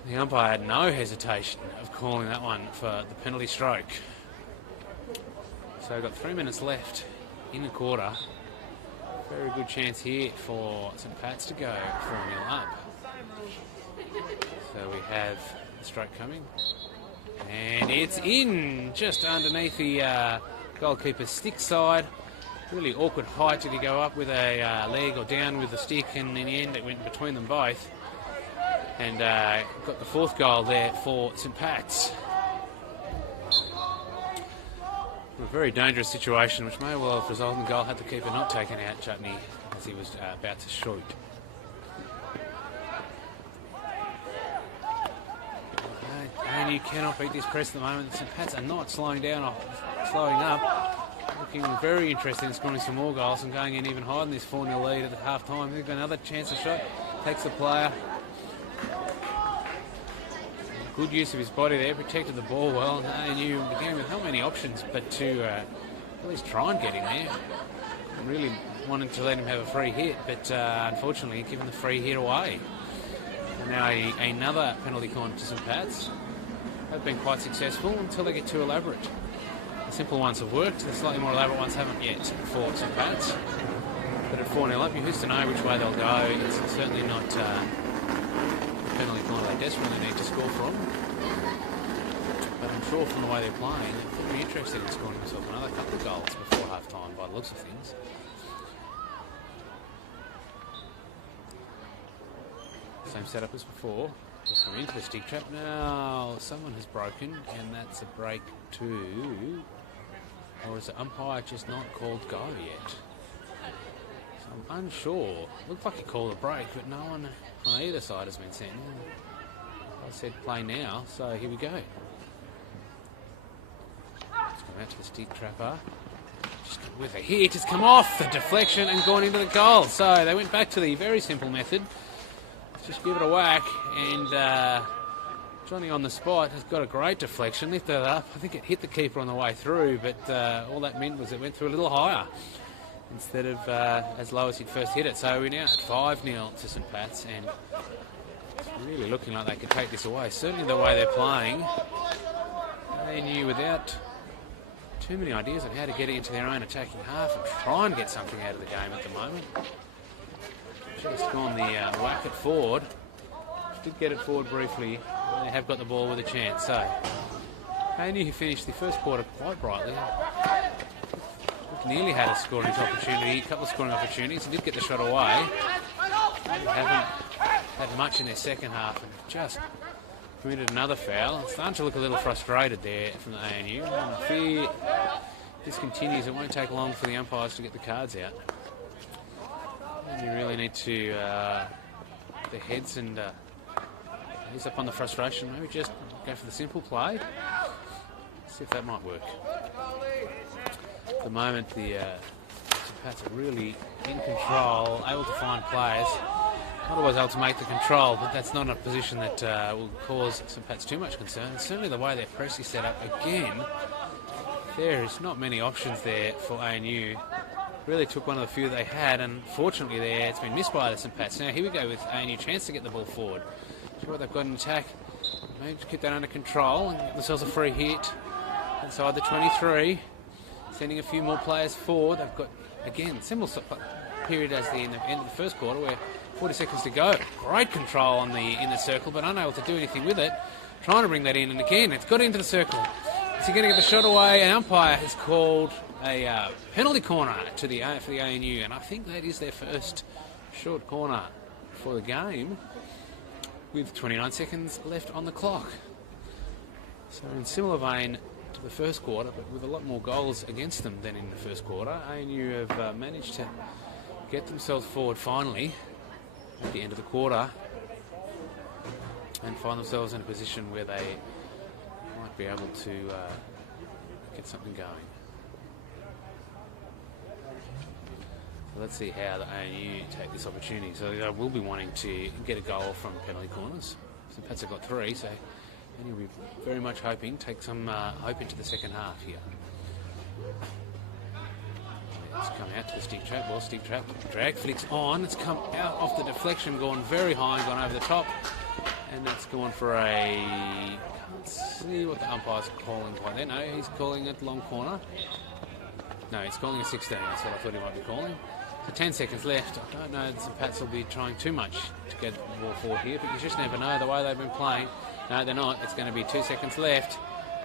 The umpire had no hesitation of calling that one for the penalty stroke. So we've got 3 minutes left in the quarter. Very good chance here for St Pat's to go 4-0 up. So we have the stroke coming. And it's in, just underneath the goalkeeper's stick side. Really awkward height. Did he go up with a leg or down with the stick? And in the end, it went between them both. And got the fourth goal there for St Pat's. A very dangerous situation, which may well have resulted in the goal had the keeper not taken out Chutney as he was about to shoot. And you cannot beat this press at the moment. St Pat's are not slowing down or slowing up. Looking very interested in scoring some more goals and going in even higher than this 4-0 lead at the half time. They've got another chance to shot. Takes the player. Good use of his body there, protected the ball well. And you began with not many options, but to at least try and get in there. Really wanted to let him have a free hit, but unfortunately given the free hit away. And now another penalty corner to St Pat's. They've been quite successful until they get too elaborate. The simple ones have worked, the slightly more elaborate ones haven't yet for St Pat's. But at 4-0 up, who's to know which way they'll go? It's certainly not penalty corner they desperately need to score from. But I'm sure from the way they're playing, they'll be interested in scoring themselves another couple of goals before half time by the looks of things. Same setup as before. Just come into the stick trap. Now someone has broken, and that's a break too. Or is the umpire just not called go yet? So I'm unsure. Looked like he called a break, but no one on either side has been sent. I said play now, so here we go. Let's come out to the stick trapper. Just with a hit, it's come off the deflection and gone into the goal. So they went back to the very simple method. Let's just give it a whack, and Johnny on the spot has got a great deflection, lifted it up. I think it hit the keeper on the way through, but all that meant was it went through a little higher instead of as low as he'd first hit it. So we're now at 5-0 to St Pat's, and it's really looking like they could take this away. Certainly the way they're playing, they knew without too many ideas on how to get it into their own attacking half and try and get something out of the game at the moment. Just gone the whack it forward. Did get it forward briefly. They have got the ball with a chance. So Haney finished the first quarter quite brightly. Nearly had a scoring opportunity, a couple of scoring opportunities, and did get the shot away. They haven't had much in their second half and just committed another foul. It's starting to look a little frustrated there from the ANU. I fear if this continues, it won't take long for the umpires to get the cards out. And you really need to their heads and ease up on the frustration. Maybe just go for the simple play. See if that might work. At the moment, the St Pat's are really in control, able to find players. Not always able to make the control, but that's not a position that will cause St Pat's too much concern. Certainly the way their press is set up again, there is not many options there for ANU. Really took one of the few they had, and fortunately there it's been missed by the St Pat's. Now here we go with ANU chance to get the ball forward. See what they've got in attack. Maybe to keep that under control and get themselves a free hit inside the 23. Sending a few more players forward. They've got, again, similar period as the end of the first quarter where 40 seconds to go. Great control on the inner circle, but unable to do anything with it. Trying to bring that in, and again, it's got into the circle. Is he going to get the shot away? An umpire has called a penalty corner for the ANU, and I think that is their first short corner for the game with 29 seconds left on the clock. So in similar vein to the first quarter, but with a lot more goals against them than in the first quarter, ANU have managed to get themselves forward finally at the end of the quarter and find themselves in a position where they might be able to get something going. So let's see how the ANU take this opportunity. So they will be wanting to get a goal from penalty corners. St Pat's have got 3, so ANU will be very much hoping, take some hope into the second half here. It's come out to the stick trap. Well, stick trap, drag flicks on. It's come out off the deflection, gone very high and gone over the top. And that's gone for a... Let's see what the umpire's calling quite there. No, he's calling it long corner. No, he's calling a 16. That's what I thought he might be calling. So 10 seconds left. I don't know that St Pat's will be trying too much to get the ball forward here, but you just never know the way they've been playing. No, they're not. It's going to be 2 seconds left.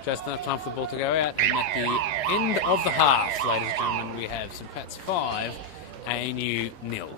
Just enough time for the ball to go out, and at the end of the half, ladies and gentlemen, we have St Pat's 5, ANU 0.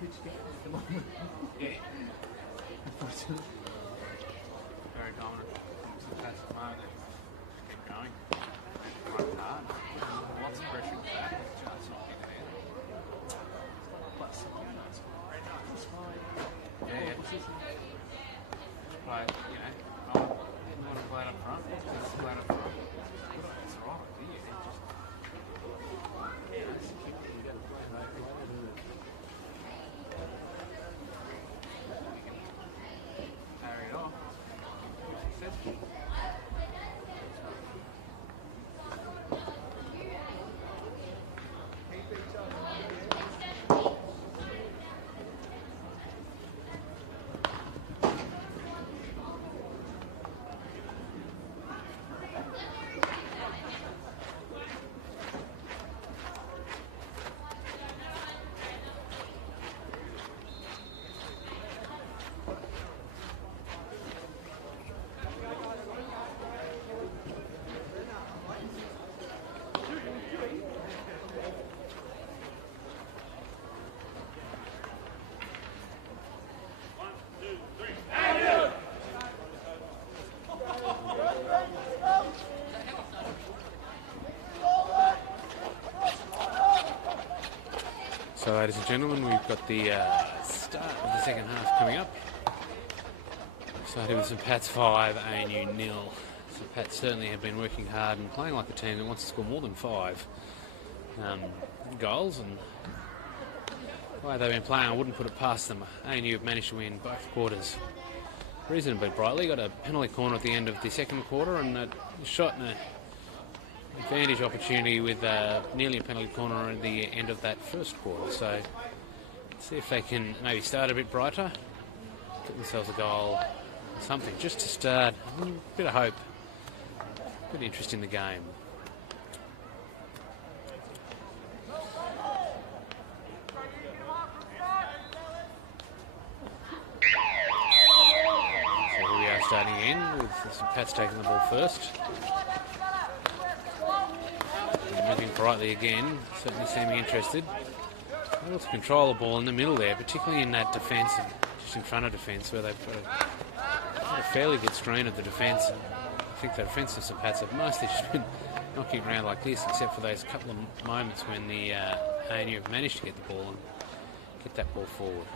Pitch game at the moment. Yeah. Unfortunately. Very dominant. St Pat's at the moment. Keep going. Work hard. Lots of pressure in the back. Just not getting it in. Plus, it's fine. Yeah. Play, you know, didn't want to play it up front. Just play it up front. It's right, do you? Carry it off. So, ladies and gentlemen, we've got the start of the second half coming up. Started with St Pat's 5, ANU 0. St Pat's certainly have been working hard and playing like a team that wants to score more than 5 goals. And the way they've been playing, I wouldn't put it past them. ANU have managed to win both quarters reasonably brightly. Got a penalty corner at the end of the second quarter and a shot and a advantage opportunity with nearly a penalty corner at the end of that first quarter. So let's see if they can maybe start a bit brighter, get themselves a goal, something just to start, a bit of hope, bit of interest in the game. starting again, with St Pat's taking the ball first. And moving brightly again, certainly seeming interested. Able to control the ball in the middle there, particularly in that defence, just in front of defence, where they've got a fairly good screen of the defence. I think the defence of St Pat's have mostly just been knocking around like this, except for those couple of moments when the ANU have managed to get the ball and get that ball forward.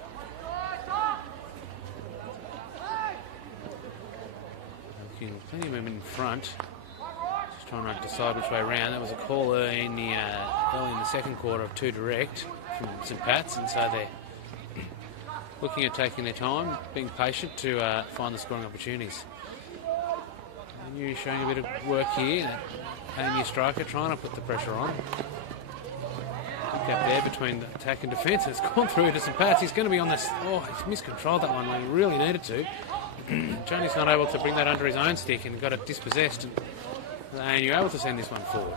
Looking plenty of movement in front. Just trying to decide which way around. That was a call early in the second quarter of 2 direct from St Pat's, and so they're looking at taking their time, being patient to find the scoring opportunities. ANU showing a bit of work here. ANU striker trying to put the pressure on. Gap there between the attack and defence. It's gone through to St Pat's. He's going to be on this. Oh, he's miscontrolled that one when he really needed to. Johnny's not able to bring that under his own stick and got it dispossessed. And ANU able to send this one forward.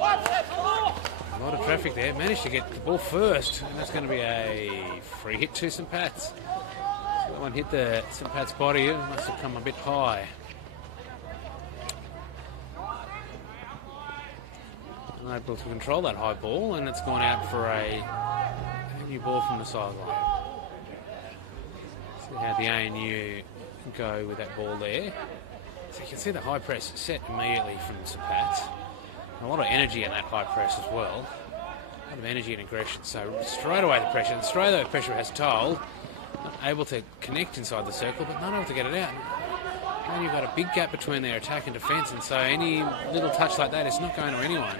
A lot of traffic there. Managed to get the ball first, and that's going to be a free hit to St Pat's. So that one hit the St Pat's body. It must have come a bit high. Able to control that high ball, and it's gone out for a ANU ball from the sideline. See how the ANU go with that ball there. So you can see the high press set immediately from St Pat's. A lot of energy in that high press as well. A lot of energy and aggression. So straight away the pressure, and straight away the pressure has told. Not able to connect inside the circle, but not able to get it out. And you've got a big gap between their attack and defence, and so any little touch like that is not going to anyone.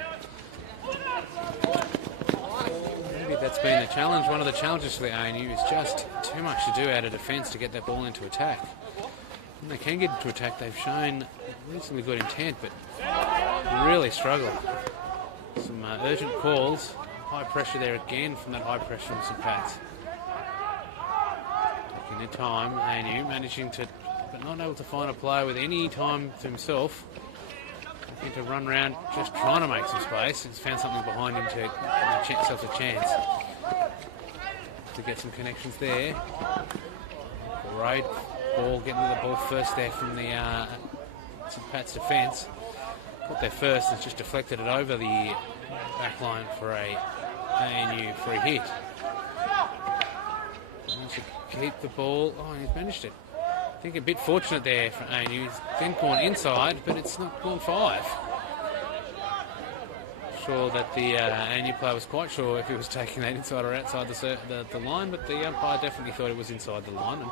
Maybe that's been the challenge. One of the challenges for the ANU is just too much to do out of defence to get that ball into attack. When they can get into attack, they've shown reasonably good intent, but really struggle. Some urgent calls. High pressure there again from that high pressure from St Pat's. Taking their time, ANU managing to, but not able to find a player with any time to himself. To run around just trying to make some space. He's found something behind him to give himself a chance to get some connections there. Great ball, getting to the ball first there from the St Pat's defence. Got there first and just deflected it over the back line for a ANU free hit. Managed to keep the ball. Oh, he's managed it. I think a bit fortunate there for ANU. He's then gone inside, but it's not gone 5. Sure that the ANU player was quite sure if he was taking that inside or outside the line, but the umpire definitely thought it was inside the line and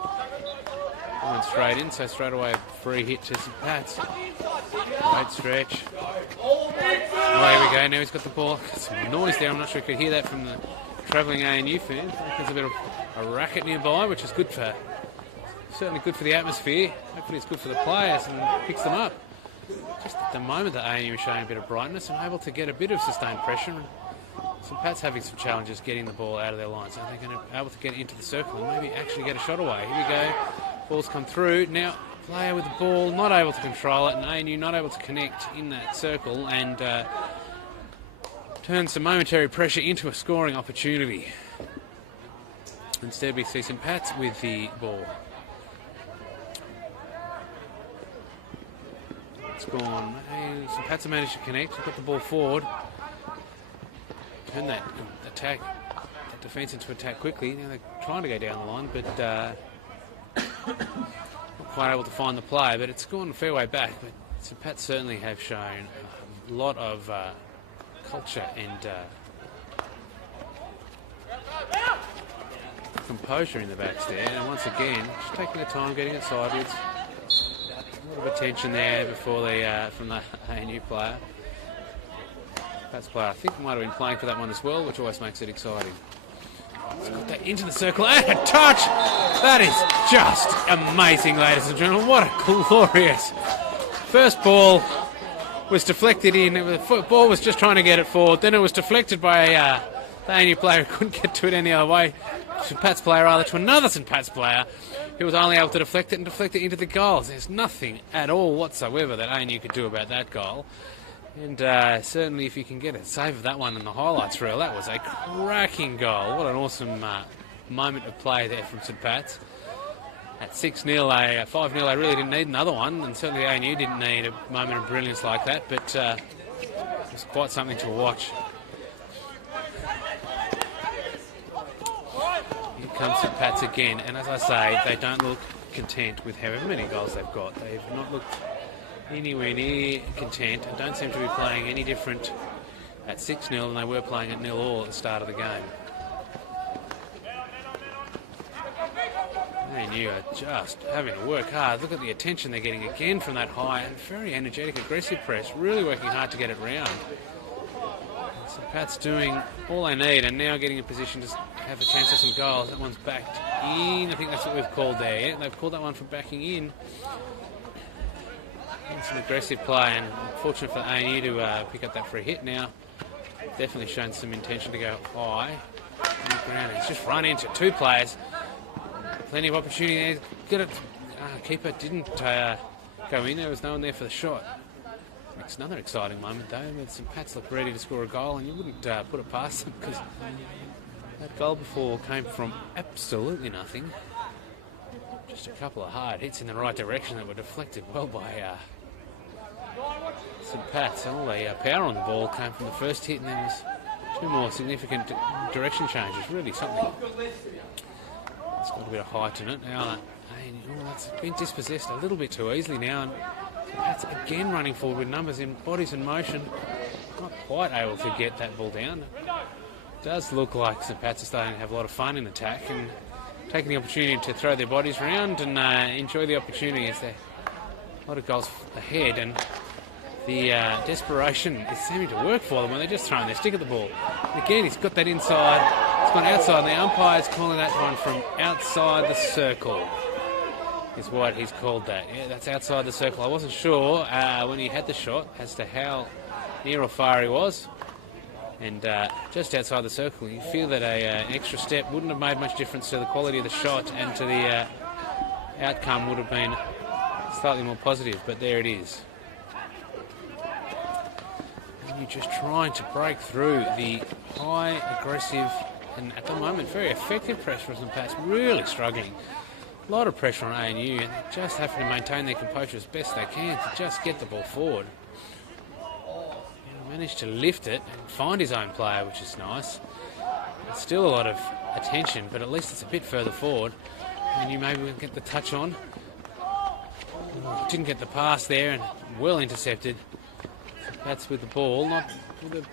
went straight in. So straight away a free hit to St Pat's. Great stretch. Oh, here we go. Now he's got the ball. Got some noise there. I'm not sure if you could hear that from the travelling ANU fans. There's a bit of a racket nearby, which is good for. Certainly good for the atmosphere. Hopefully it's good for the players and picks them up. Just at the moment the ANU is showing a bit of brightness and able to get a bit of sustained pressure. And St Pat's having some challenges getting the ball out of their line. So they're going to be able to get it into the circle and maybe actually get a shot away. Here we go. Ball's come through. Now player with the ball not able to control it, and ANU not able to connect in that circle and turn some momentary pressure into a scoring opportunity. Instead we see St Pat's with the ball. It's gone. St Pat's have managed to connect. Got the ball forward. Turn that attack, that defence into attack quickly. Now they're trying to go down the line, but not quite able to find the player. But it's gone a fair way back. But St Pat's certainly have shown a lot of culture and composure in the backs there. And once again, just taking their time, getting it sideways. A lot of attention there before from the ANU player. Pat's player, I think, might have been playing for that one as well, which always makes it exciting. He's got that into the circle and a touch! That is just amazing, ladies and gentlemen. What a glorious first ball was deflected in. The ball was just trying to get it forward. Then it was deflected by the ANU player who couldn't get to it any other way. St Pat's player, rather, to another St Pat's player who was only able to deflect it and deflect it into the goals. There's nothing at all whatsoever that ANU could do about that goal. And certainly if you can get a save of that one in the highlights reel, that was a cracking goal. What an awesome moment of play there from St Pat's. At 6-0, a 5-0, they really didn't need another one, and certainly the ANU didn't need a moment of brilliance like that, but it was quite something to watch. Here comes St Pat's again, and as I say, they don't look content with however many goals they've got. They've not looked anywhere near content and don't seem to be playing any different at 6-0 than they were playing at 0-0 at the start of the game. ANU are just having to work hard. Look at the attention they're getting again from that high and very energetic, aggressive press, really working hard to get it round. St Pat's doing all they need and now getting in position to have a chance of some goals. That one's backed in. I think that's what we've called there. Yeah? They've called that one for backing in. And some aggressive play, and fortunate for ANU to pick up that free hit now. Definitely shown some intention to go high on the ground. It's just run into two players. Plenty of opportunity there. Got it. Keeper didn't go in. There was no one there for the shot. It's another exciting moment though. St Pat's look ready to score a goal, and you wouldn't put it past them because that goal before came from absolutely nothing. Just a couple of hard hits in the right direction that were deflected well by St Pat's. All the power on the ball came from the first hit, and then there's two more significant direction changes. Really something. It's got a bit of height in it now. That's been dispossessed a little bit too easily now, and Pat's again running forward with numbers in bodies in motion. Not quite able to get that ball down. It does look like St Pat's are starting to have a lot of fun in attack and taking the opportunity to throw their bodies around and enjoy the opportunity as they're a lot of goals ahead, and the desperation is seeming to work for them when they're just throwing their stick at the ball. And again, he's got that inside. It's gone outside, and the umpire's calling that one from outside the circle. Is what he's called that. Yeah, that's outside the circle. I wasn't sure when he had the shot as to how near or far he was. And just outside the circle, you feel that an extra step wouldn't have made much difference to the quality of the shot, and to the outcome would have been slightly more positive, but there it is. And you're just trying to break through the high, aggressive, and at the moment very effective press from St Pat's, really struggling. A lot of pressure on ANU, and they're just having to maintain their composure as best they can to just get the ball forward. He managed to lift it and find his own player, which is nice. It's still a lot of attention, but at least it's a bit further forward. And you maybe will get the touch on. Didn't get the pass there, and well intercepted. That's with the ball, not with the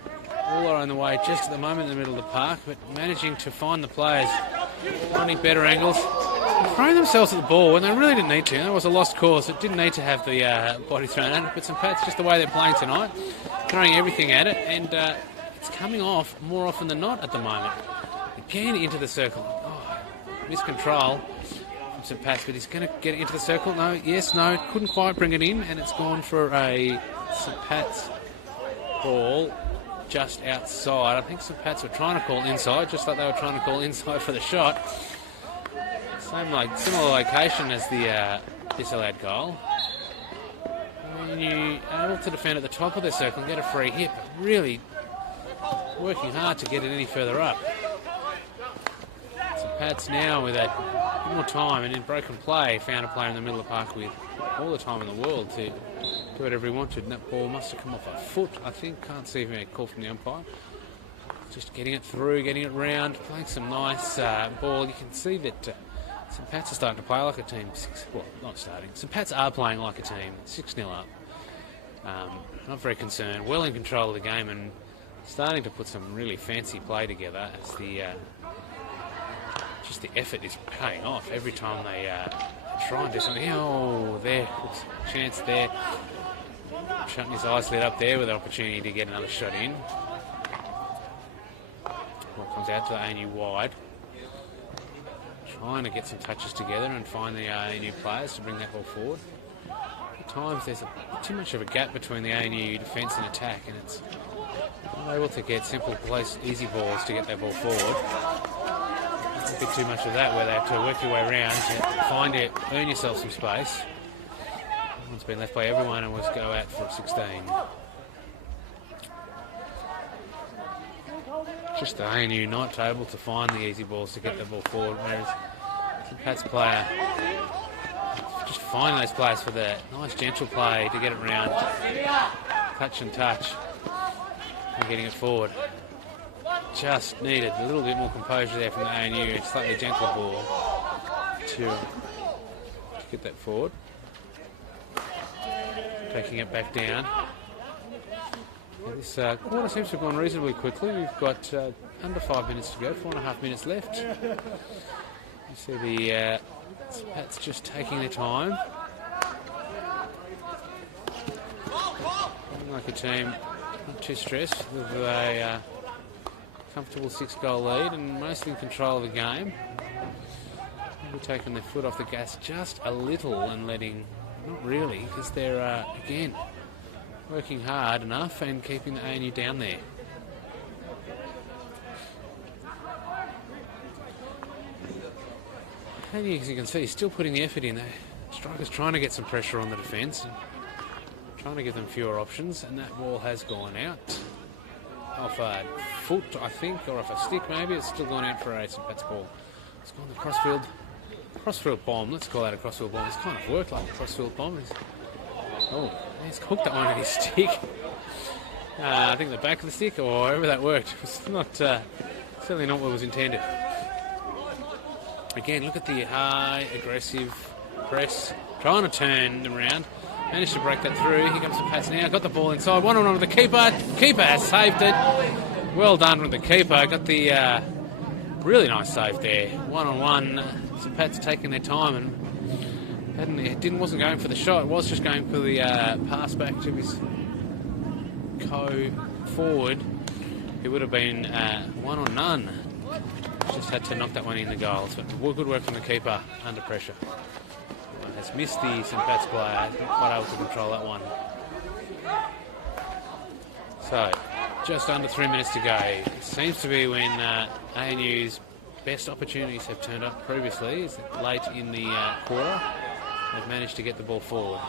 ball on the way just at the moment in the middle of the park, but managing to find the players, finding better angles. Throwing themselves at the ball when they really didn't need to. That was a lost cause. It didn't need to have the body thrown at it, but St Pat's just the way they're playing tonight, throwing everything at it, and it's coming off more often than not at the moment. Again into the circle. Oh, miscontrol from St Pat's, but he's going to get it into the circle. No, yes, no, couldn't quite bring it in, and it's gone for a St Pat's ball just outside. I think St Pat's were trying to call inside, just like they were trying to call inside for the shot. Similar location as the disallowed goal. And you're able to defend at the top of the circle and get a free hit, but really working hard to get it any further up. St Pat's now with that more time and in broken play found a player in the middle of the park with all the time in the world to do whatever he wanted, and that ball must have come off a foot, I think. Can't see if he had a call from the umpire. Just getting it through, getting it round, playing some nice ball. You can see that St Pat's are starting to play like a team. Well, not starting. St Pat's are playing like a team. 6-0 up. Not very concerned. Well in control of the game and starting to put some really fancy play together as the just the effort is paying off every time they try and do something. Oh, there. Chance there. Shutting his eyes lit up there with an opportunity to get another shot in. Ball comes out to the ANU wide. Trying to get some touches together and find the ANU players to bring that ball forward. At times there's too much of a gap between the ANU defence and attack, and it's not able to get simple place, easy balls to get that ball forward. A bit too much of that where they have to work your way around to find it, earn yourself some space. One's been left by everyone and was go out for 16. Just the ANU not able to find the easy balls to get the ball forward, whereas St Pat's player finding those players for the nice gentle play to get it round. Touch and touch. And getting it forward. Just needed a little bit more composure there from the ANU. Slightly gentler ball to get that forward. Taking it back down. This quarter seems to have gone reasonably quickly. We've got under 5 minutes to go, 4.5 minutes left. You see the Pats just taking their time. Looking like a team not too stressed with a comfortable 6-goal lead and mostly in control of the game. We're taking their foot off the gas just a little and letting, not really, because they're again working hard enough and keeping the ANU down there. And as you can see, still putting the effort in there. Strikers trying to get some pressure on the defence, trying to give them fewer options, and that ball has gone out. Off a foot, I think, or off a stick maybe. It's still gone out for a St. Pat's ball. It's gone the crossfield bomb. Let's call that a crossfield bomb. It's kind of worked like a crossfield bomb. He's cooked that one at his stick. I think the back of the stick, or however that worked. It's not certainly not what was intended. Again, look at the high, aggressive press. Trying to turn them around. Managed to break that through. Here comes the pass now. Got the ball inside. 1-on-1 with the keeper. Keeper has saved it. Well done with the keeper. Got the really nice save there. 1-on-1. So Pat's taking their time and wasn't going for the shot. Was just going for the pass back to his co-forward. It would have been 1-on-none. Just had to knock that one in the goals. But good work from the keeper under pressure. Has missed the St. Pat's player. Not quite able to control that one. So, just under 3 minutes to go. It seems to be when ANU's best opportunities have turned up previously. Is late in the quarter. They've managed to get the ball forward.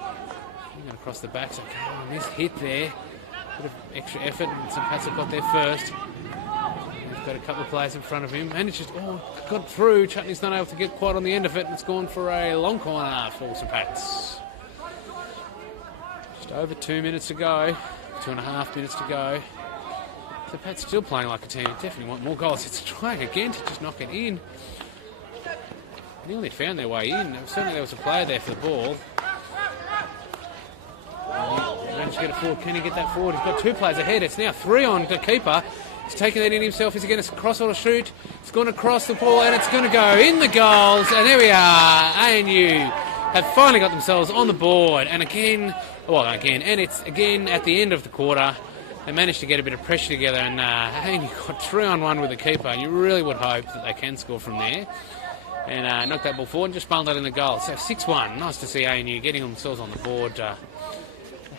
Going across the back. So, this hit there. Bit of extra effort. And St. Pat's have got there first. Got a couple of players in front of him. Managed got through. Chutney's not able to get quite on the end of it. It's gone for a long corner for St. Pat's. Just over 2 minutes to go. 2.5 minutes to go. St. Pat's still playing like a team. Definitely want more goals. It's trying again to just knock it in. Nearly found their way in. Certainly there was a player there for the ball. Managed to get it forward. Can he get that forward? He's got 2 players ahead. It's now 3 on the keeper. He's taking that in himself. Is he going to cross or shoot? It's going to cross the ball and it's going to go in the goals. And there we are. ANU have finally got themselves on the board. And and it's again at the end of the quarter. They managed to get a bit of pressure together and ANU got 3-on-1 with the keeper. And you really would hope that they can score from there. And knock that ball forward and just bundle that in the goal. So 6-1. Nice to see ANU getting themselves on the board. They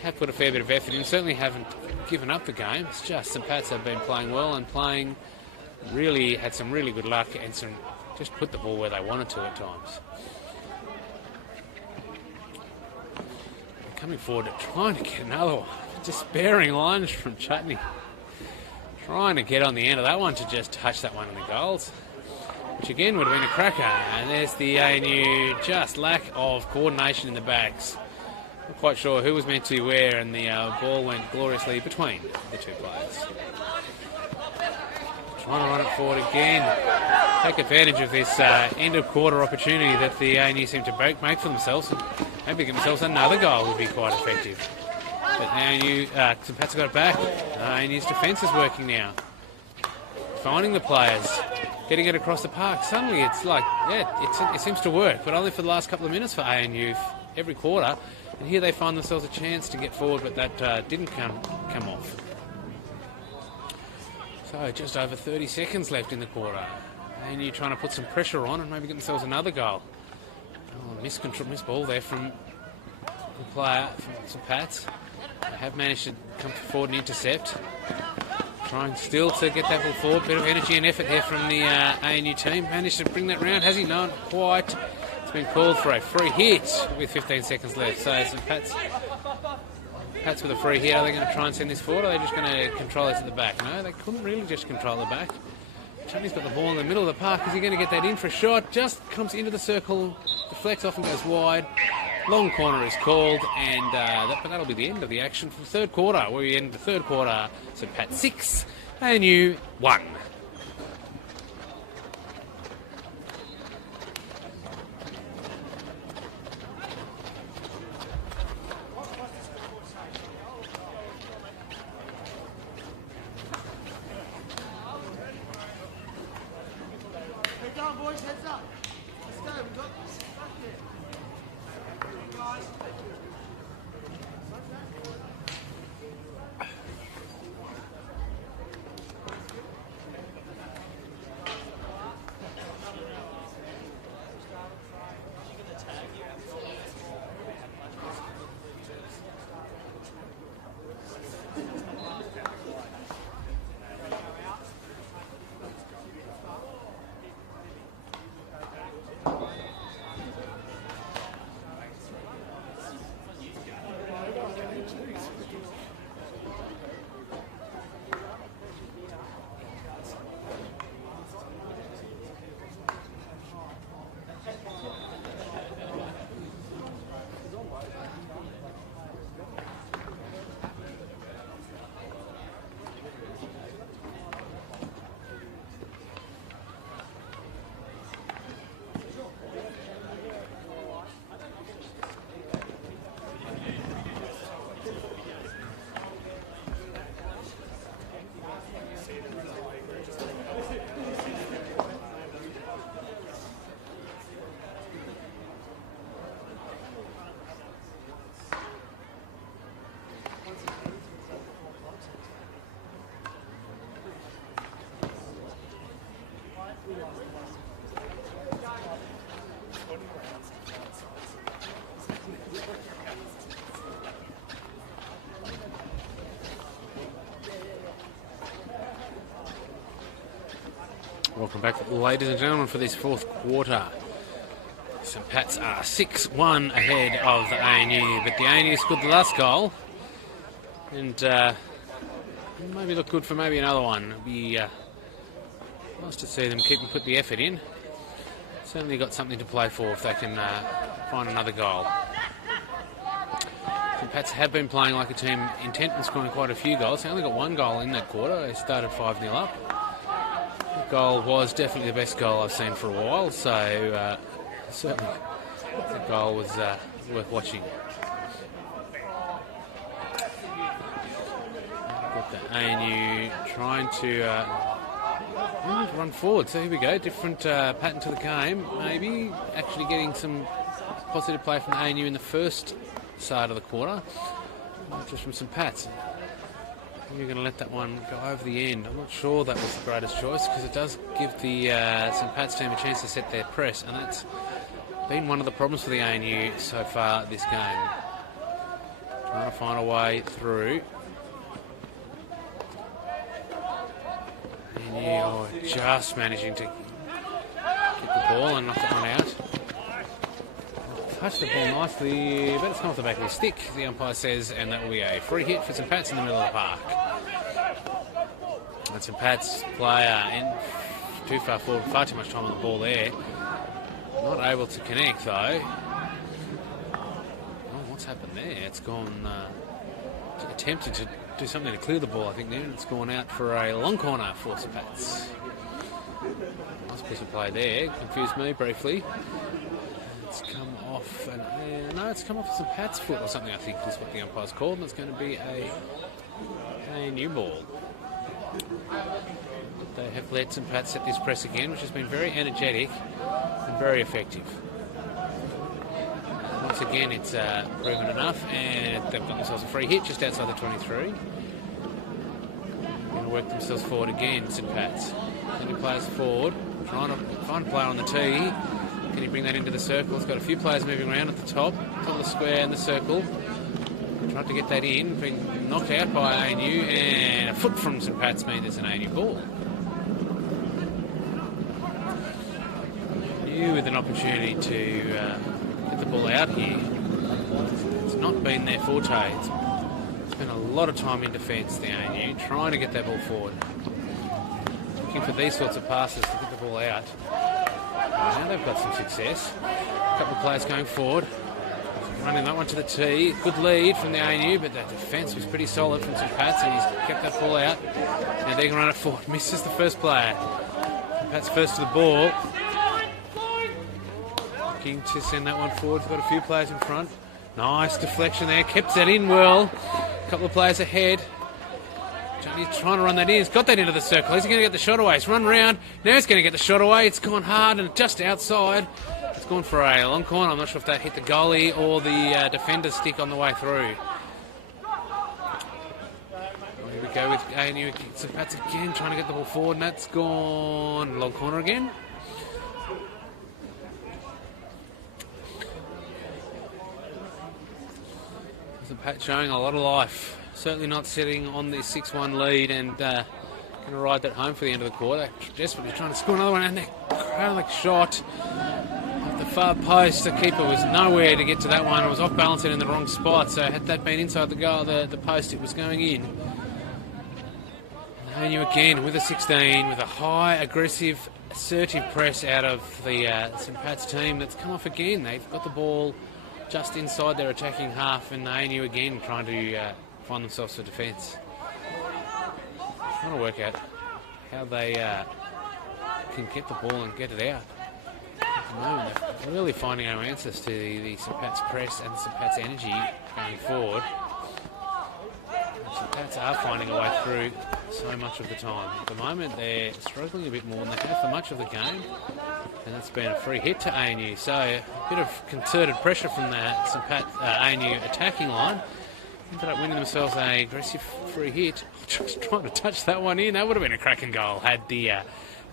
have put a fair bit of effort in. Certainly haven't given up the game. It's just St. Pat's have been playing well and had some really good luck and just put the ball where they wanted to at times. Coming forward, trying to get another one. Despairing lines from Chutney. Trying to get on the end of that one to just touch that one in the goals. Which again would have been a cracker. And there's the ANU, just lack of coordination in the backs. Not quite sure who was meant to be where, and the ball went gloriously between the 2 players. Trying to run it forward again. Take advantage of this end of quarter opportunity that the ANU seem to make for themselves. And maybe get themselves another goal would be quite effective. But ANU, St. Pat's got it back. ANU's defence is working now. Finding the players. Getting it across the park. Suddenly it's like, it seems to work. But only for the last couple of minutes for ANU every quarter. And here they find themselves a chance to get forward, but that didn't come off. So just over 30 seconds left in the quarter. And you're trying to put some pressure on and maybe get themselves another goal. Miss ball there from the player from St. Pat's. They have managed to come forward and intercept. Trying still to get that ball forward. Bit of energy and effort here from the ANU team. Managed to bring that round. Has he? Not quite. Been called for a free hit with 15 seconds left. So St. Pat's with a free hit. Are they going to try and send this forward, or are they just going to control it to the back? No, they couldn't really just control the back. Chutney's got the ball in the middle of the park. Is he going to get that in for a shot? Just comes into the circle, deflects off and goes wide. Long corner is called, and that'll be the end of the action for the third quarter, where we end the third quarter. So PATS 6, ANU 1. Head down, boys, heads up. Let's go, we've got this. Fuck it. Guys. Welcome back, ladies and gentlemen, for this fourth quarter. So PATS are 6-1 ahead of the ANU, but the ANU scored the last goal, and maybe look good for maybe another one. It'd be nice to see them put the effort in. Certainly got something to play for if they can find another goal. So PATS have been playing like a team intent on scoring quite a few goals. They only got one goal in that quarter. They started 5-0 up. Goal was definitely the best goal I've seen for a while, so certainly the goal was worth watching. Got the ANU trying to run forward, so here we go, different pattern to the game, maybe actually getting some positive play from the ANU in the first side of the quarter, just from some PATS. You're going to let that one go over the end. I'm not sure that was the greatest choice because it does give the St. Pat's team a chance to set their press, and that's been one of the problems for the ANU so far this game. Trying to find a way through. ANU just managing to get the ball and knock that one out. Touched the ball nicely, but it's come off the back of his stick, the umpire says, and that will be a free hit for St. Pat's in the middle of the park. And St. Pat's player in too far forward, far too much time on the ball there. Not able to connect though. Oh, what's happened there? It's gone, attempted to do something to clear the ball, I think, there, and it's gone out for a long corner for St. Pat's. Nice piece of play there, confused me briefly. It's come off, and no, it's come off St. Pat's foot or something, I think is what the umpire's called, and it's going to be a new ball. They have let St. Pat's set this press again, which has been very energetic and very effective. Once again, it's proven enough, and they've got themselves a free hit just outside the 23. Going to work themselves forward again, St. Pat's. Sending players forward, trying to find a player on the tee. Can he bring that into the circle? He's got a few players moving around at the top of the square and the circle. Tried to get that in, been knocked out by ANU, and a foot from St. Pat's means it's an ANU ball. ANU with an opportunity to get the ball out here. It's not been their forte. It's been a lot of time in defence, the ANU, trying to get that ball forward. Looking for these sorts of passes to get the ball out. Now they've got some success. A couple of players going forward. running that one to the tee. Good lead from the ANU, but that defence was pretty solid from St Pat's, and he's kept that ball out. Now they can run it forward. Misses the first player. St Pat's first to the ball. Looking to send that one forward. He's got a few players in front. Nice deflection there. Kept that in well. A couple of players ahead. Johnny's trying to run that in. He's got that into the circle. Is he going to get the shot away? He's run round. Now he's going to get the shot away. It's gone hard and just outside. It's gone for a long corner. I'm not sure if that hit the goalie or the defender's stick on the way through. Here we go with ANU. St Pat's again trying to get the ball forward, and that's gone long corner again. St Pat showing a lot of life. Certainly not sitting on the 6-1 lead and going to ride that home for the end of the quarter. Desperately trying to score another one, and that shot at the far post. The keeper was nowhere to get to that one. It was off balance and in the wrong spot. So had that been inside the goal, the post, it was going in. And you again with a 16, with a high, aggressive, assertive press out of the St Pat's team that's come off again. They've got the ball just inside their attacking half, and ANU again trying to find themselves for defence. Trying to work out how they can get the ball and get it out. At the moment, they're really finding no answers to the St Pat's press and St Pat's energy going forward. St Pat's are finding a way through so much of the time. At the moment, they're struggling a bit more than they have for much of the game. And that's been a free hit to ANU. So a bit of concerted pressure from the St Pat ANU attacking line. Ended up winning themselves an aggressive free hit. Just trying to touch that one in. That would have been a cracking goal had the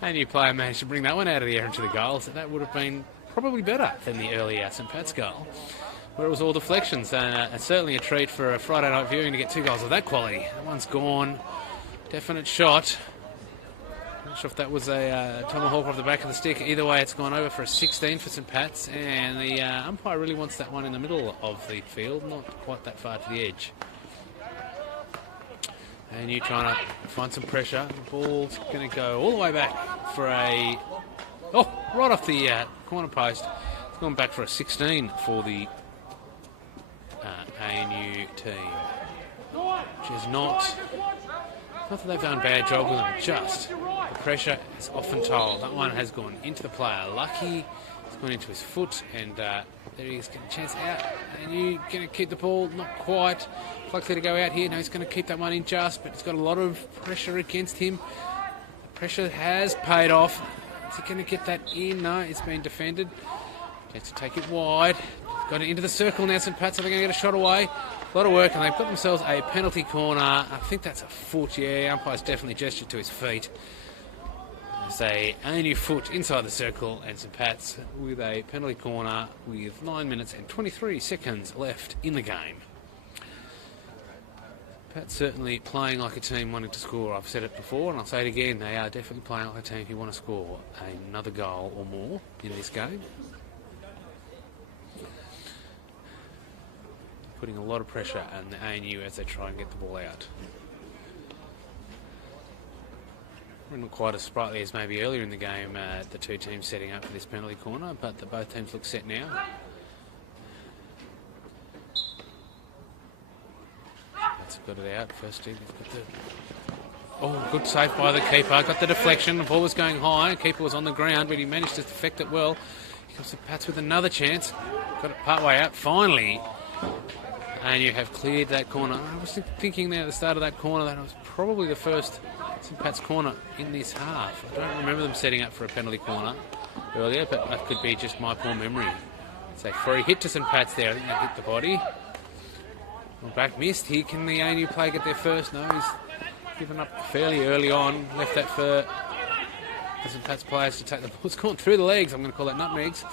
ANU player managed to bring that one out of the air into the goal. So that would have been probably better than the earlier St Pat's goal, where it was all deflections. And certainly a treat for a Friday night viewing to get 2 goals of that quality. That one's gone. Definite shot. Not sure if that was a tomahawk off the back of the stick. Either way, it's gone over for a 16 for St Pat's, and the umpire really wants that one in the middle of the field, not quite that far to the edge. And you trying to find some pressure. The ball's going to go all the way back for a... Oh, right off the corner post. It's gone back for a 16 for the ANU team, which is not that they've done a bad job with them, just the pressure is often told. That one has gone into the player. Lucky, it's gone into his foot, and there he is getting a chance out. And you going to keep the ball, not quite likely to go out here. No, he's going to keep that one in just, but it's got a lot of pressure against him. The pressure has paid off. Is he going to get that in? No, it's been defended. Gets to take it wide. Got it into the circle now. St Pat's are going to get a shot away. A lot of work, and they've got themselves a penalty corner. I think that's a foot, yeah. Umpire's definitely gestured to his feet. There's a ANU foot inside the circle, and St Pat's with a penalty corner with 9 minutes and 23 seconds left in the game. Pat's certainly playing like a team wanting to score. I've said it before, and I'll say it again. They are definitely playing like a team who want to score another goal or more in this game. Putting a lot of pressure on the ANU as they try and get the ball out. We're not quite as sprightly as maybe earlier in the game, the two teams setting up for this penalty corner, but both teams look set now. That's got it out. First team, got the... Oh, good save by the keeper. Got the deflection. The ball was going high. The keeper was on the ground, but he managed to deflect it well. Here comes the Pats with another chance. Got it part way out. Finally, and you have cleared that corner. I was thinking there at the start of that corner that it was probably the first St Pat's corner in this half. I don't remember them setting up for a penalty corner earlier, but that could be just my poor memory. It's a free hit to St Pat's there. I think that hit the body. Well, back missed. Here can the ANU player get there first? No, he's given up fairly early on. Left that for the St Pat's players to take the ball. It's gone through the legs. I'm going to call that nutmegs.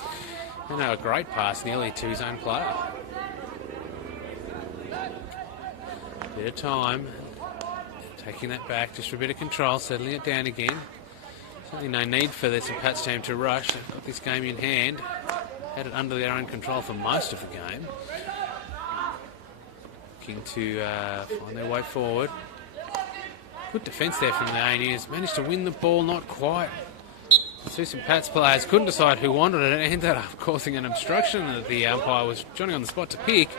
And a great pass nearly to his own player. Bit of time, taking that back just for a bit of control, settling it down again. Certainly no need for the St Pat's team to rush. They've got this game in hand, had it under their own control for most of the game. Looking to find their way forward. Good defence there from the ANUs. Managed to win the ball, not quite. The two St Pat's players couldn't decide who wanted it and ended up causing an obstruction that the umpire was joining on the spot to pick.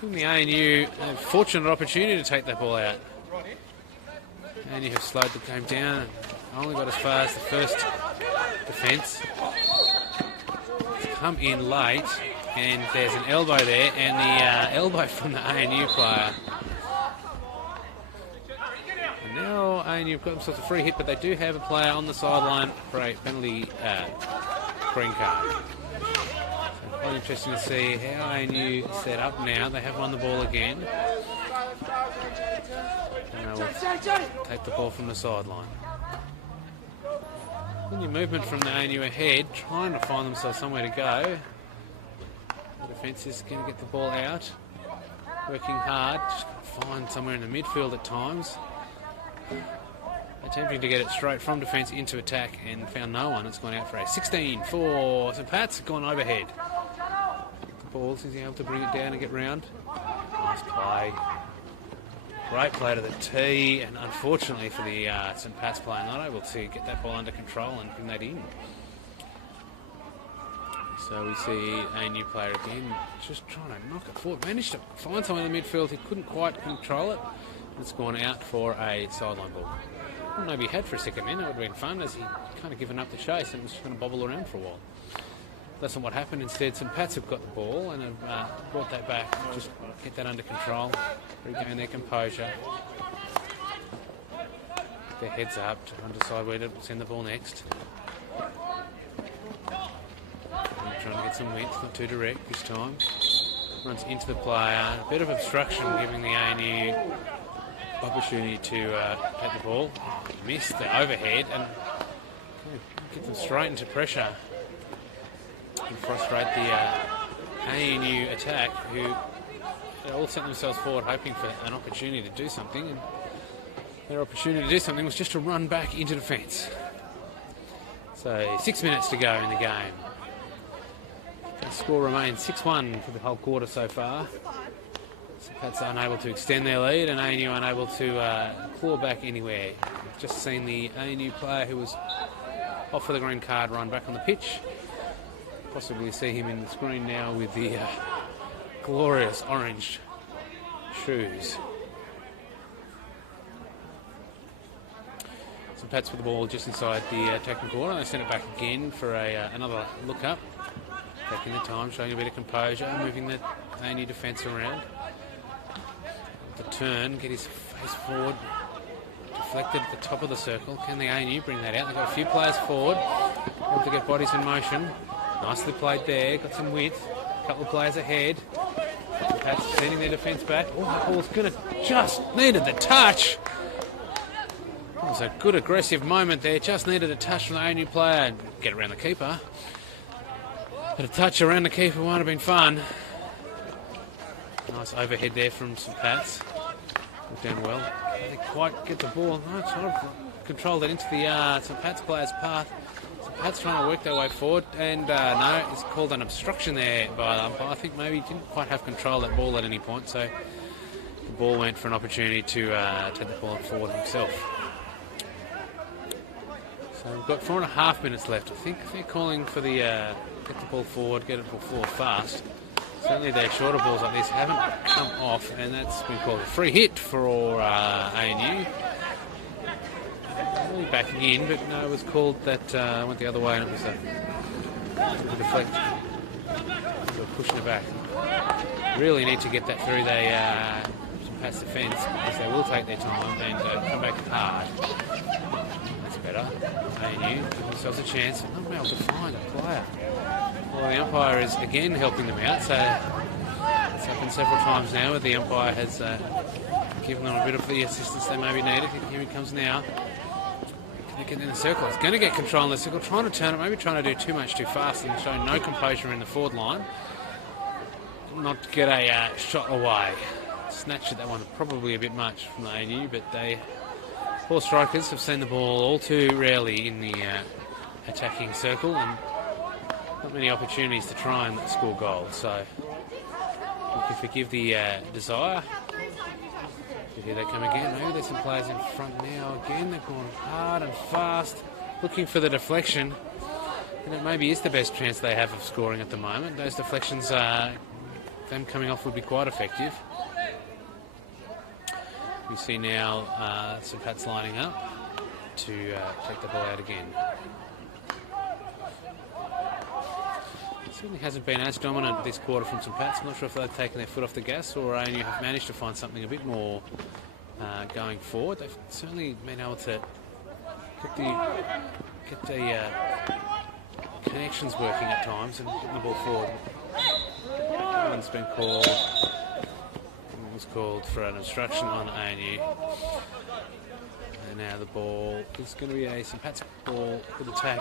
Giving the ANU a fortunate opportunity to take that ball out. ANU have slowed the game down and only got as far as the first defence. It's come in late and there's an elbow there, and the elbow from the ANU player. And now ANU have got themselves a free hit, but they do have a player on the sideline for a penalty green card. So quite interesting to see how ANU set up now. They have won the ball again. And they will take the ball from the sideline. Plenty of movement from the ANU ahead, trying to find themselves somewhere to go. The defence is going to get the ball out, working hard, just find somewhere in the midfield at times. Attempting to get it straight from defence into attack and found no one. It's gone out for a 16 for St Pat's, gone overhead. The ball, is he able to bring it down and get round? Nice play. Great play to the tee, and unfortunately for the St Pat's player, not able to get that ball under control and bring that in. So we see a new player again, just trying to knock it forward. Managed to find someone in the midfield, he couldn't quite control it. It's gone out for a sideline ball. Well, maybe he had for a second then, it would have been fun, as he kind of given up the chase and was just going to bobble around for a while. That's not what happened. Instead, St Pat's have got the ball and have brought that back, just get that under control, regain their composure. Their heads up to decide where to send the ball next. Trying to get some width, not too direct this time. Runs into the player, a bit of obstruction giving the ANU opportunity to take the ball. Missed the overhead and get them straight into pressure and frustrate the ANU attack, who all sent themselves forward hoping for an opportunity to do something, and their opportunity to do something was just to run back into defence. So 6 minutes to go in the game. The score remains 6-1 for the whole quarter so far. St Pat's unable to extend their lead and ANU unable to claw back anywhere. We've just seen the ANU player who was off for the green card run back on the pitch. Possibly see him in the screen now with the glorious orange shoes. St Pat's with the ball just inside the attacking corner. They send it back again for another look up. Taking the time, showing a bit of composure, moving the ANU defence around. The turn, get his face forward, deflected at the top of the circle. Can the ANU bring that out? They've got a few players forward, able to get bodies in motion. Nicely played there, got some width. A couple of players ahead. Pat's sending their defence back. Oh, that ball's going to just needed the touch. That was a good aggressive moment there, just needed a touch from the ANU player. Get around the keeper. But a touch around the keeper won't have been fun. Nice overhead there from St Pat's. Looked down well. They didn't quite get the ball. No, trying to control that into the St Pat's player's path. St Pat's trying to work their way forward, and no, it's called an obstruction there by the umpire. I think maybe he didn't quite have control of that ball at any point, so the ball went for an opportunity to take the ball forward himself. So we've got 4.5 minutes left. I think they're calling for the get the ball forward, get the ball forward fast. Certainly their shorter balls like this haven't come off, and that's been called a free hit for ANU. Really backing in, but no, it was called that went the other way, and it was a deflect. So pushing it back. Really need to get that through St Pat's defence, because they will take their time and come back hard. That's better. ANU give themselves a chance. Not able to find a player. Well, the umpire is again helping them out, so it's happened several times now where the umpire has given them a bit of the assistance they maybe needed. Here he comes now. Can he get in the circle? He's going to get control in the circle, trying to turn it, maybe trying to do too much too fast and show no composure in the forward line. Not get a shot away. Snatched at that one probably a bit much from the ANU, but they, poor strikers, have seen the ball all too rarely in the attacking circle, and not many opportunities to try and score goals, so you can forgive the desire. Here they come again. Maybe there's some players in front now again. They've gone hard and fast. looking for the deflection. And it maybe is the best chance they have of scoring at the moment. Those deflections, them coming off would be quite effective. We see now St Pat's lining up to take the ball out again. It certainly hasn't been as dominant this quarter from St Pat's. I'm not sure if they've taken their foot off the gas or ANU have managed to find something a bit more going forward. They've certainly been able to get the connections working at times and get the ball forward. One's been called. One was called for an obstruction on ANU. And now the ball is going to be a St Pat's ball with attack.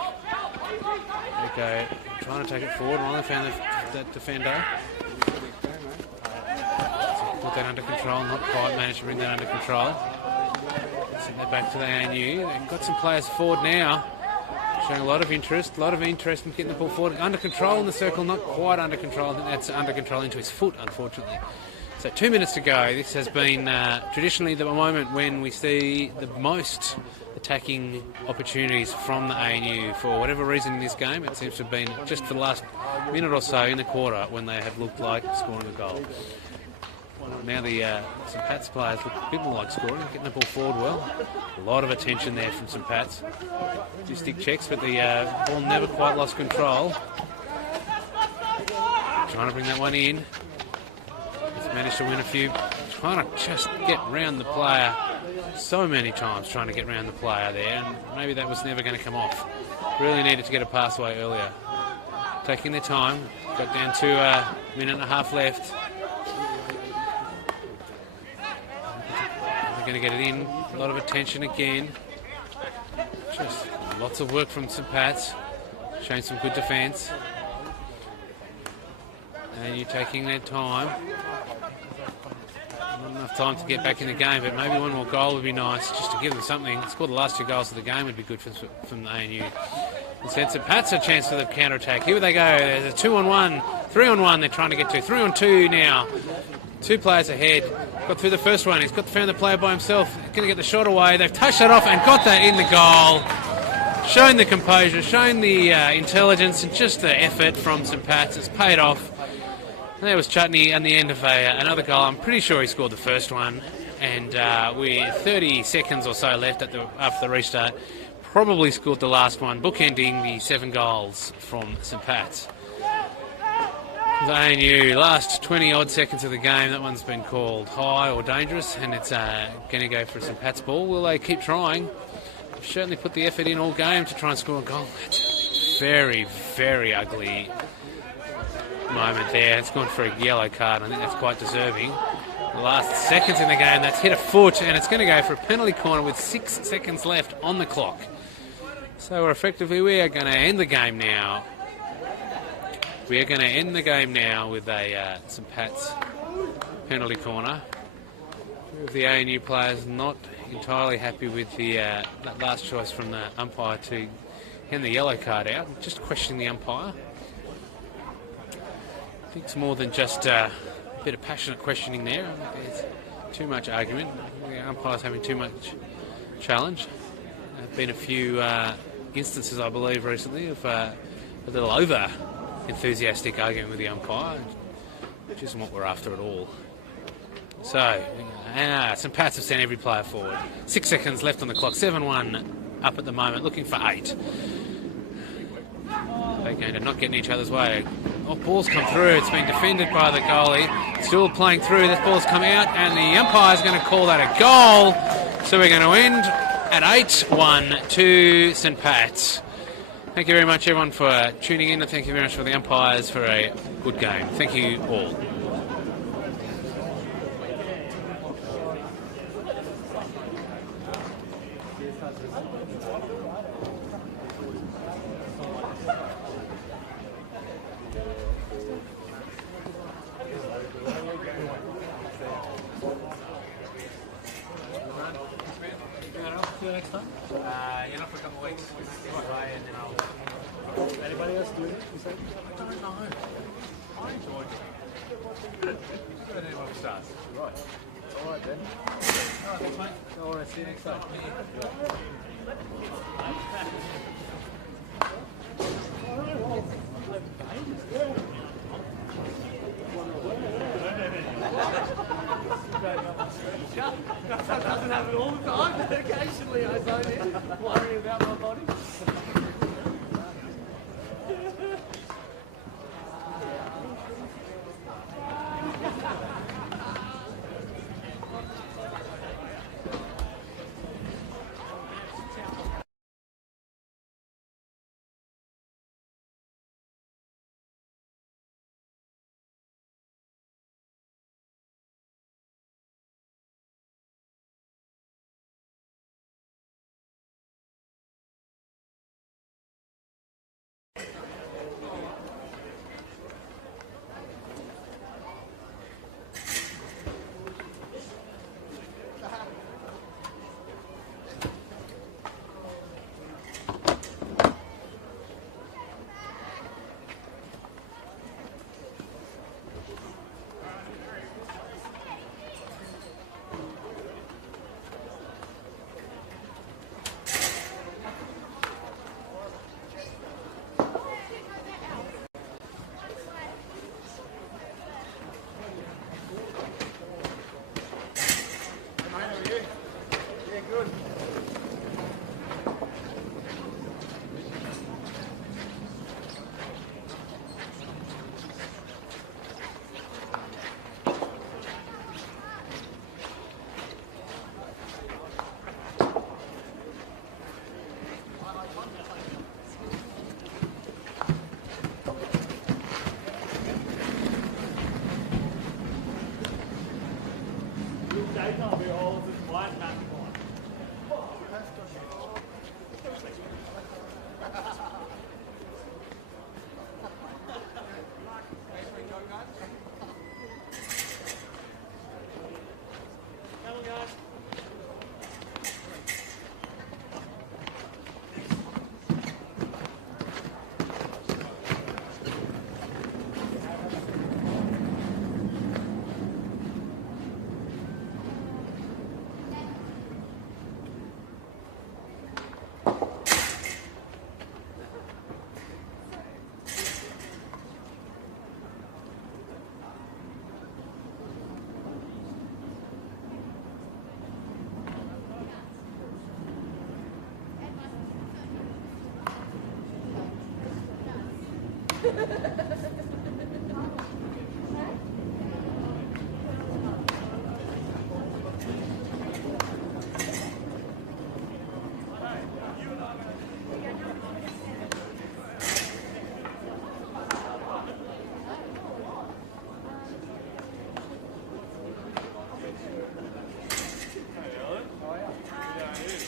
There we go, trying to take it forward. Finally found that defender. Put that under control, not quite managed to bring that under control. Send that back to the ANU. They've got some players forward now, showing a lot of interest in getting the ball forward. Under control in the circle, not quite under control. I think that's under control into his foot, unfortunately. So 2 minutes to go. This has been traditionally the moment when we see the most attacking opportunities from the ANU. For whatever reason in this game, it seems to have been just for the last minute or so in the quarter when they have looked like scoring a goal. Now the St Pat's players look a bit more like scoring, getting the ball forward well. A lot of attention there from St Pat's. Do stick checks, but the ball never quite lost control. Trying to bring that one in. He's managed to win a few. Trying to just get round the player so many times, trying to get round the player there, and maybe that was never going to come off. Really needed to get a pass away earlier. Taking their time. Got down to a minute and a half left. Going to get it in. A lot of attention again. Just lots of work from St Pat's. Showing some good defence. And you're taking their time. Not enough time to get back in the game, but maybe one more goal would be nice, just to give them something. Score the last 2 goals of the game would be good from the ANU. Instead, St Pat's a chance for the counter-attack. Here they go. There's a 2-on-1, 3-on-1 they're trying to get to. 3-on-2 now. 2 players ahead. Got through the first one. He's got to find the player by himself. Going to get the shot away. They've touched that off and got that in the goal. Showing the composure, showing the intelligence and just the effort from St Pat's. It's paid off. And there was Chutney at the end of another goal. I'm pretty sure he scored the first one. And with 30 seconds or so left after the restart, probably scored the last one, bookending the 7 goals from St Pat's. The ANU, last 20-odd seconds of the game, that one's been called high or dangerous, and it's going to go for St Pat's ball. Will they keep trying? They've certainly put the effort in all game to try and score a goal. That's a very, very ugly moment there. It's gone for a yellow card. I think that's quite deserving. The last seconds in the game, that's hit a foot, and it's going to go for a penalty corner with 6 seconds left on the clock. So we are going to end the game now. We are going to end the game now with a St Pat's penalty corner. The ANU players not entirely happy with that last choice from the umpire to hand the yellow card out. Just questioning the umpire. I think it's more than just a bit of passionate questioning there. I think there's too much argument. The umpire's having too much challenge. There have been a few instances, I believe, recently of a little over enthusiastic argument with the umpire, which isn't what we're after at all. So, St Pat's have sent every player forward. 6 seconds left on the clock. 7-1 up at the moment, looking for 8. They're going to not get in each other's way. Oh, ball's come through. It's been defended by the goalie. Still playing through. This ball's come out, and the umpire's going to call that a goal. So we're going to end at 8-1 to St Pat's. Thank you very much, everyone, for tuning in, and thank you very much for the umpires for a good game. Thank you all. Next time? Not for a couple of weeks. Anybody else doing it? I don't know. I enjoyed it. Good anyone starts. Right. It's all right then. All right, see you next time. That doesn't happen all the time, but occasionally I zone in, worrying about my body.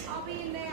I'll be in there.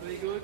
Pretty good.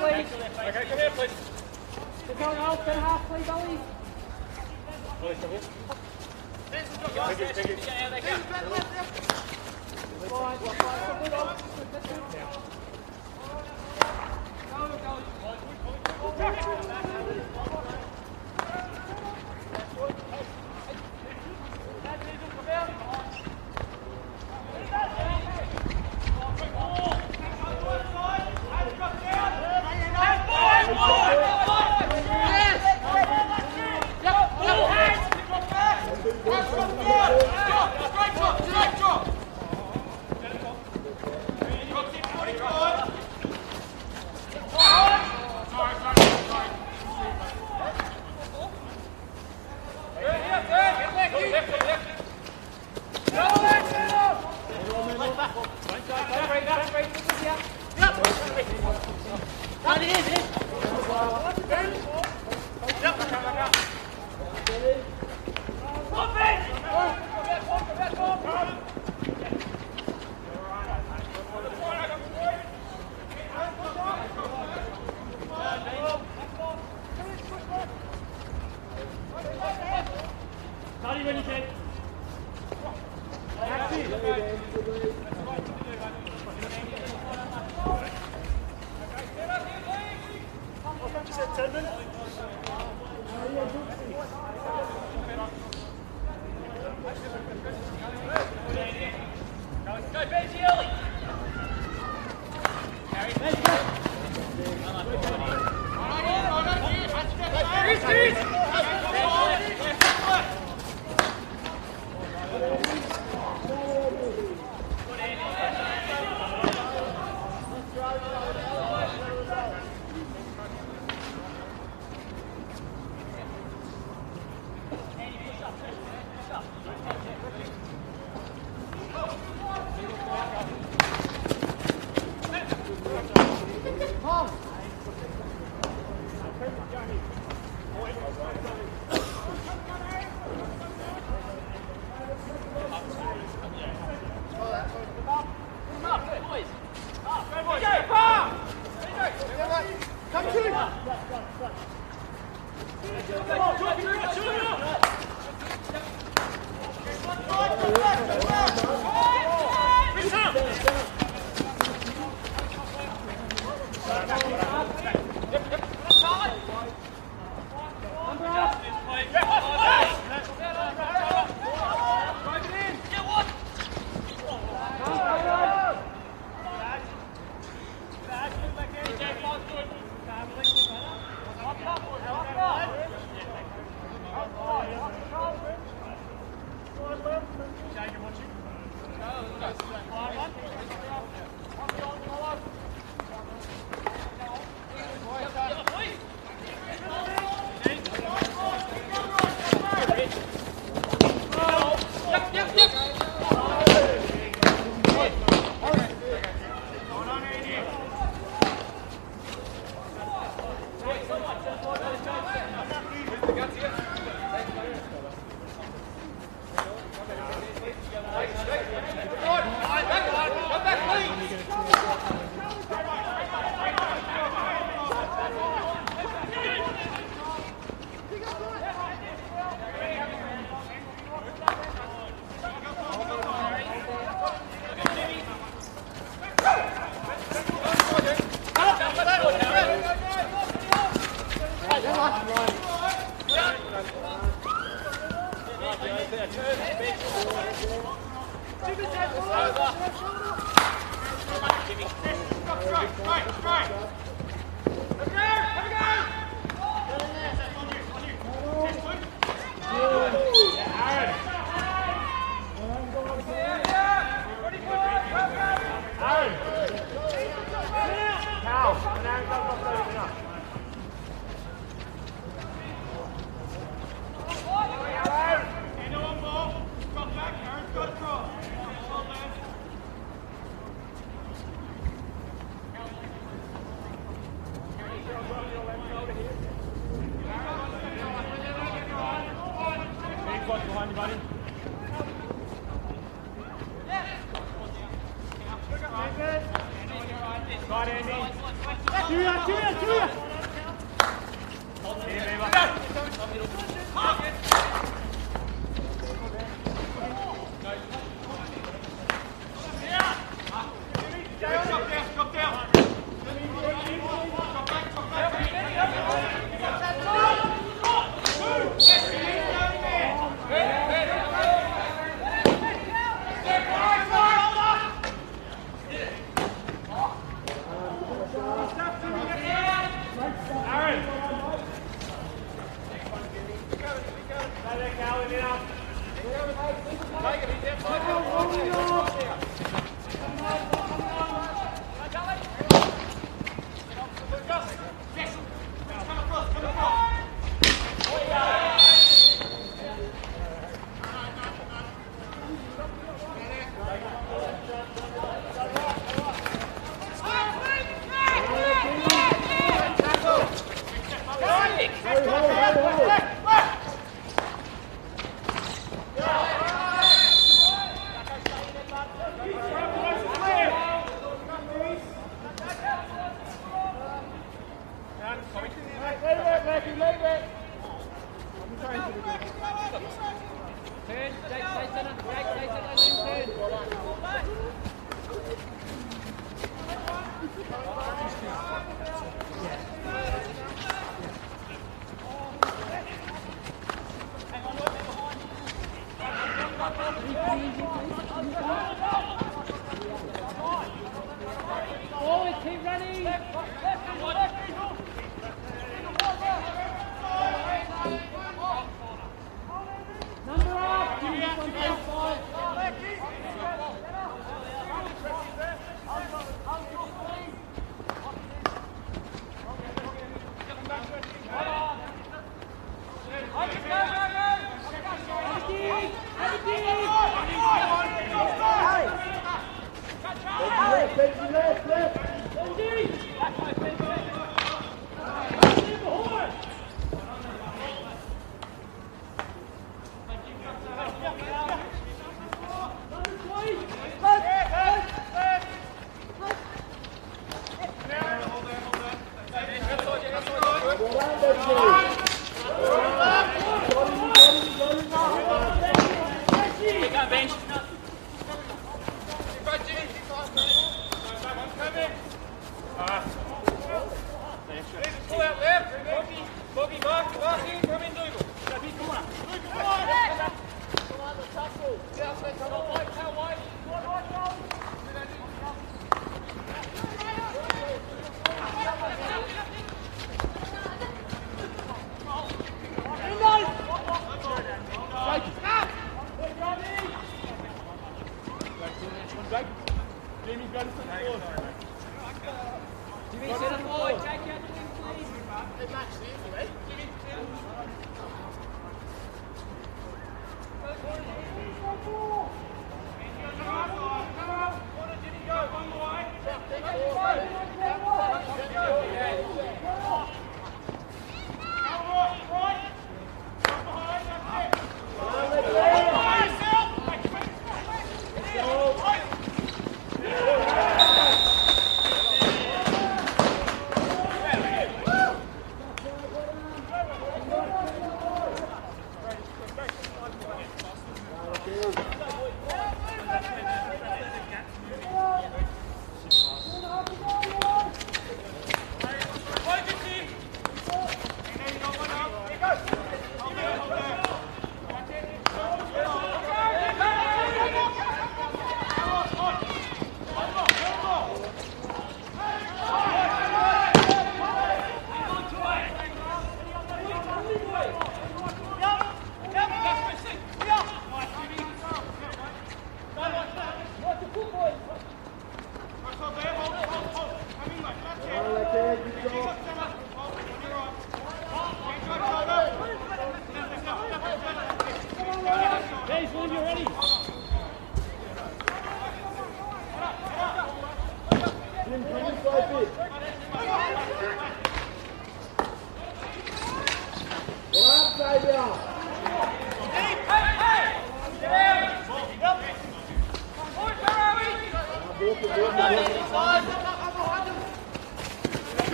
please. Okay, come here, please. Keep going, Al. 10.5, please, Ollie. Take it. Yeah, they go. Fine, good, Ollie. That's good.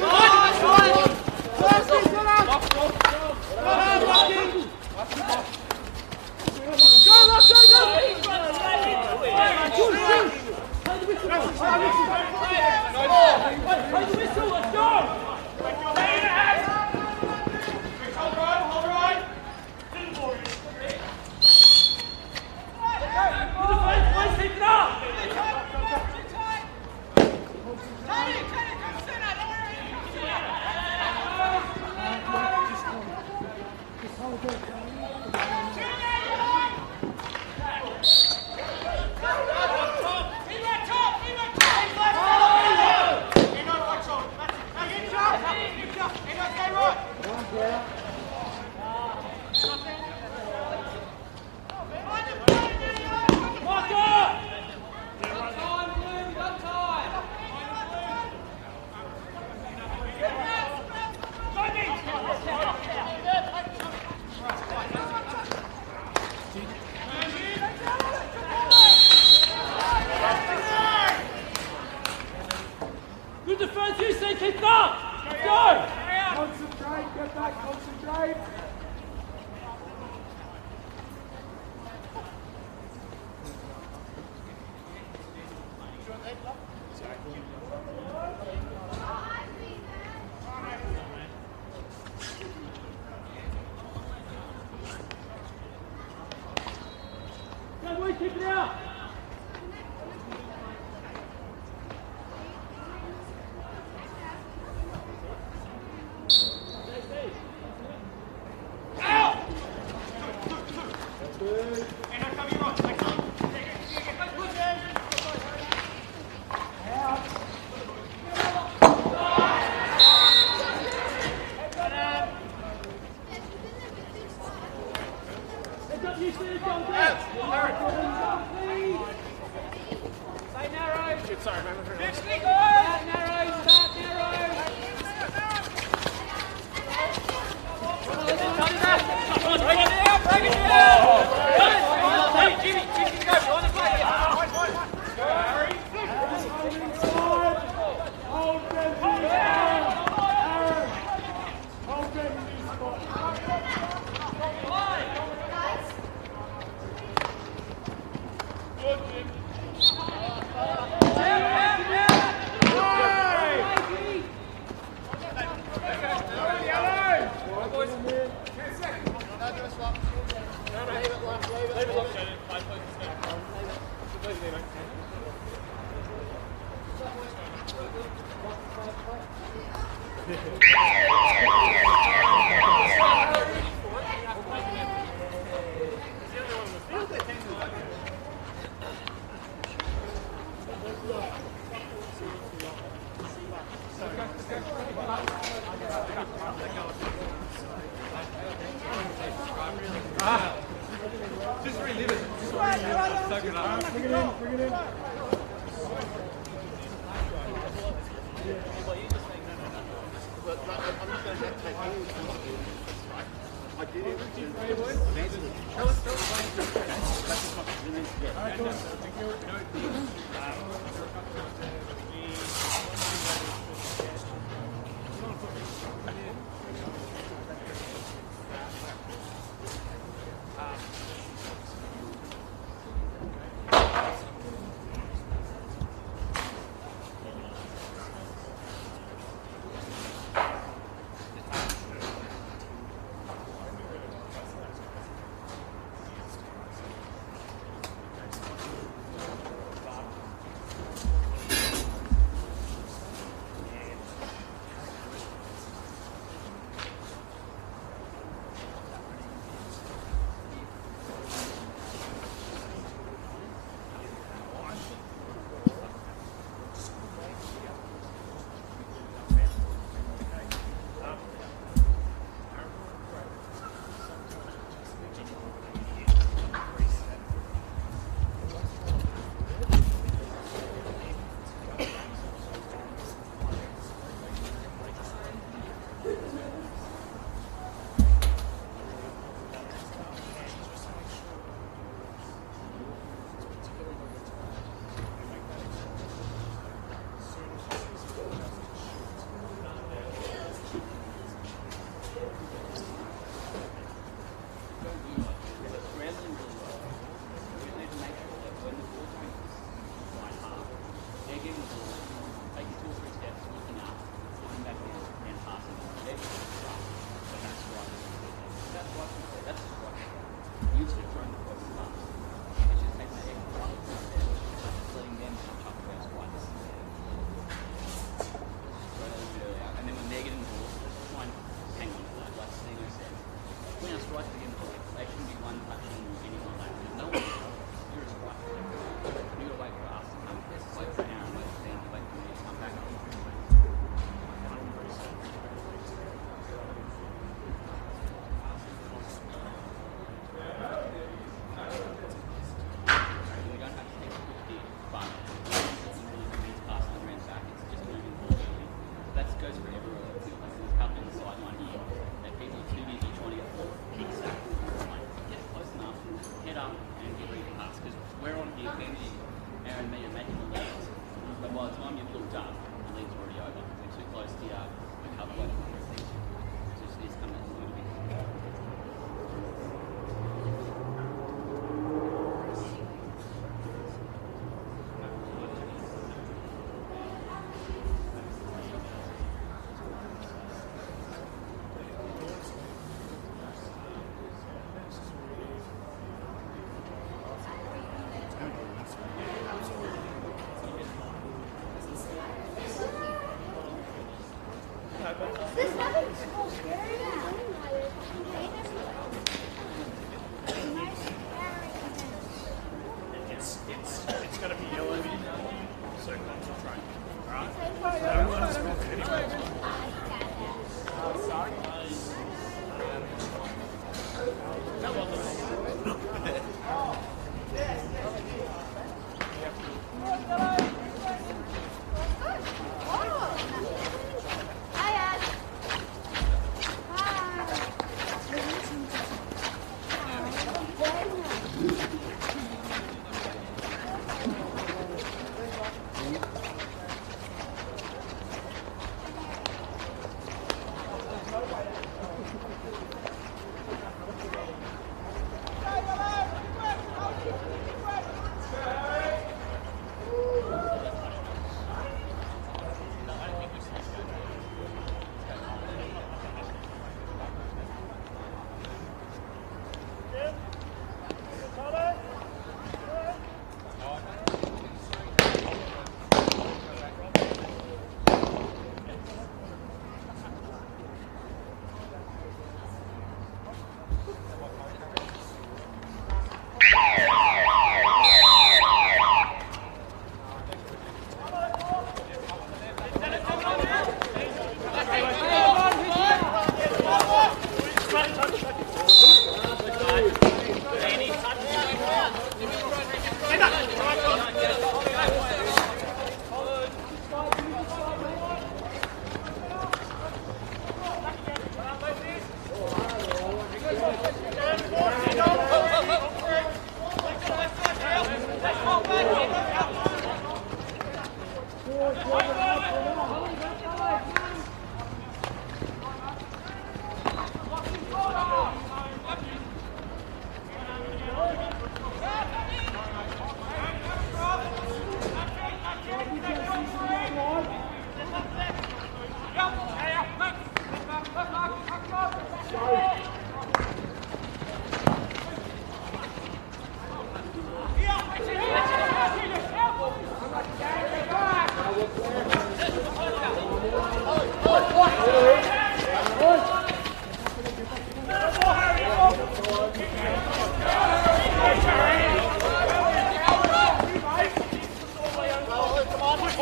Go! Go, boys, keep it out.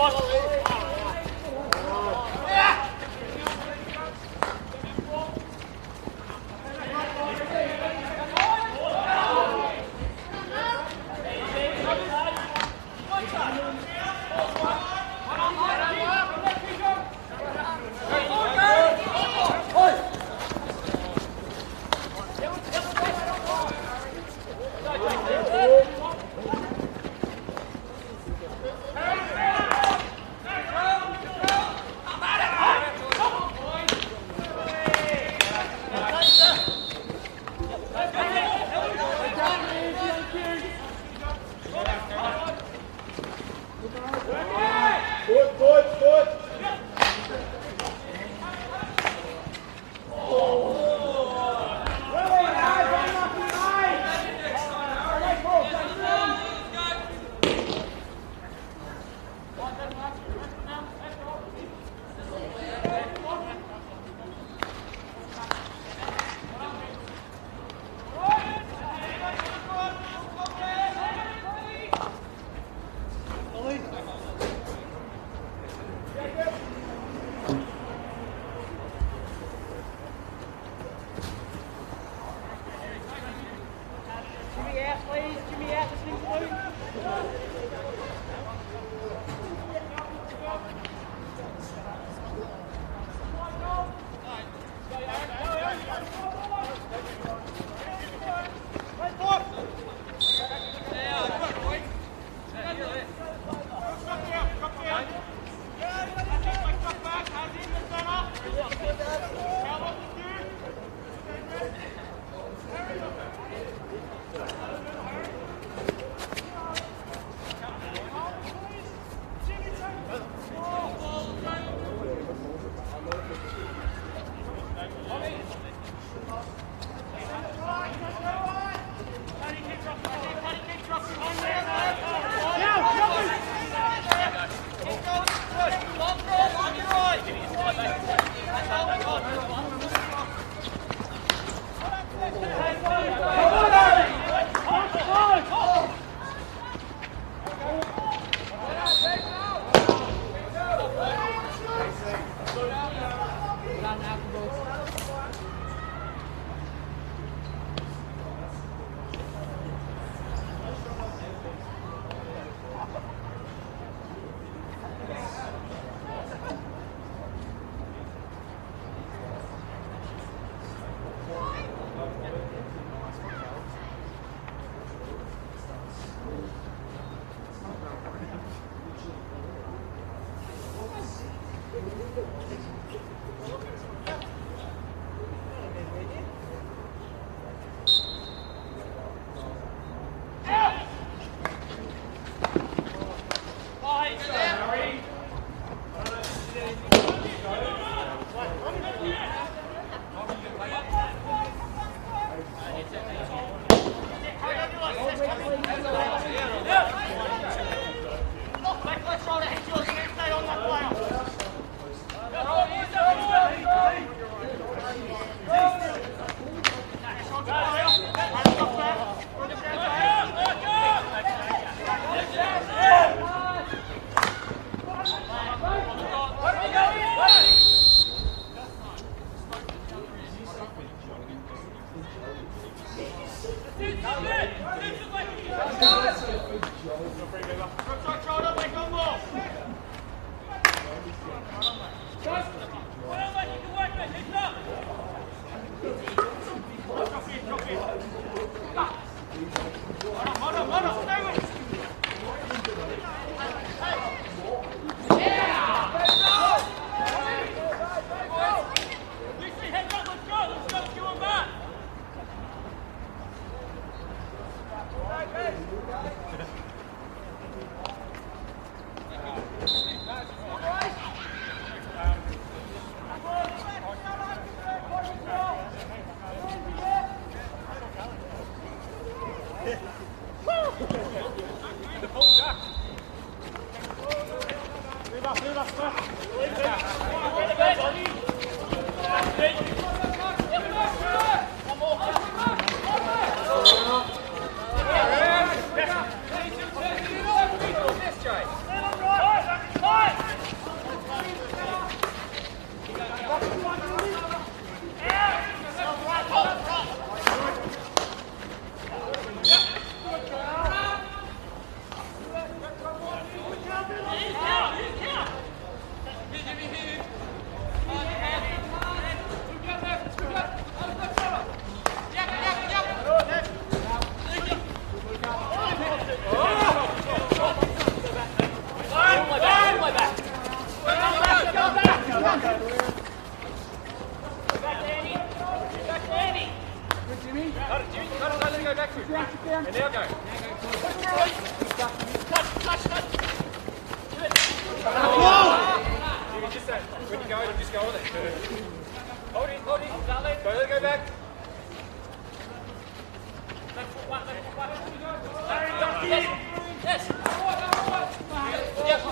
Come And now go. You just say, when you go, you just go with it. Hold it. Go back. Yes. Yep.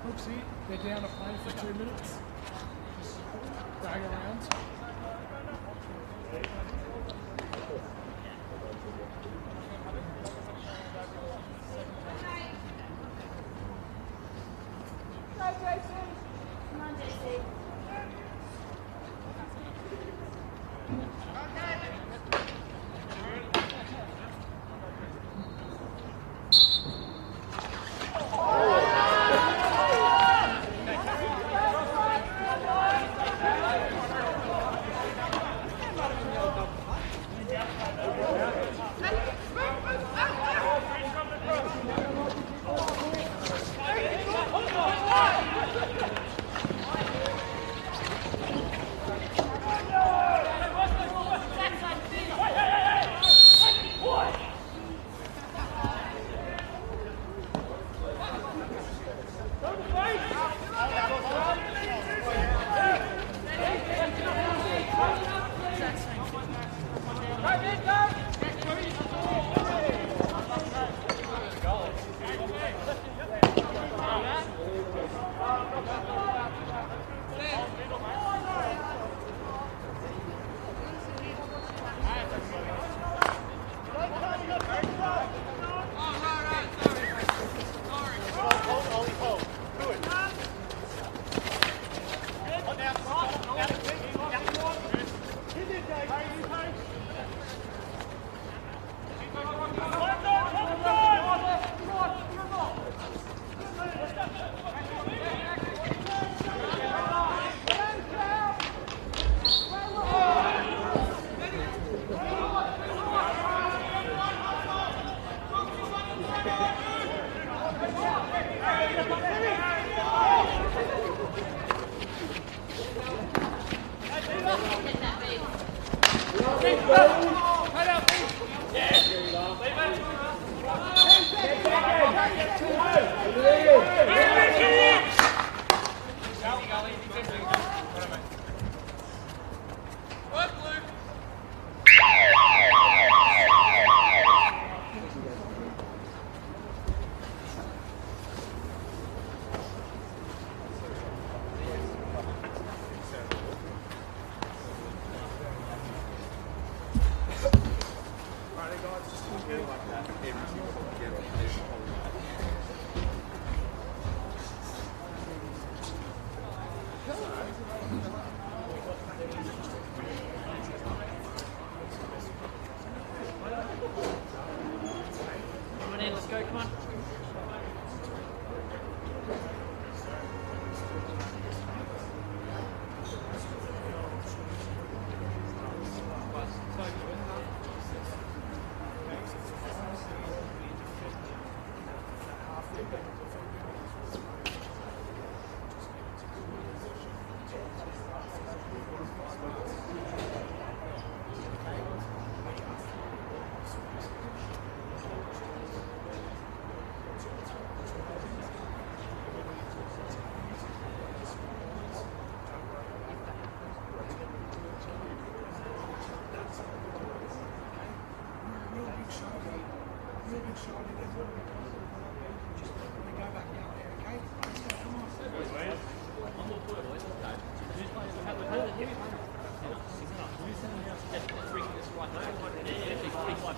Brooksy, they're down to play for 2 minutes. Just drag around. Come on, JC.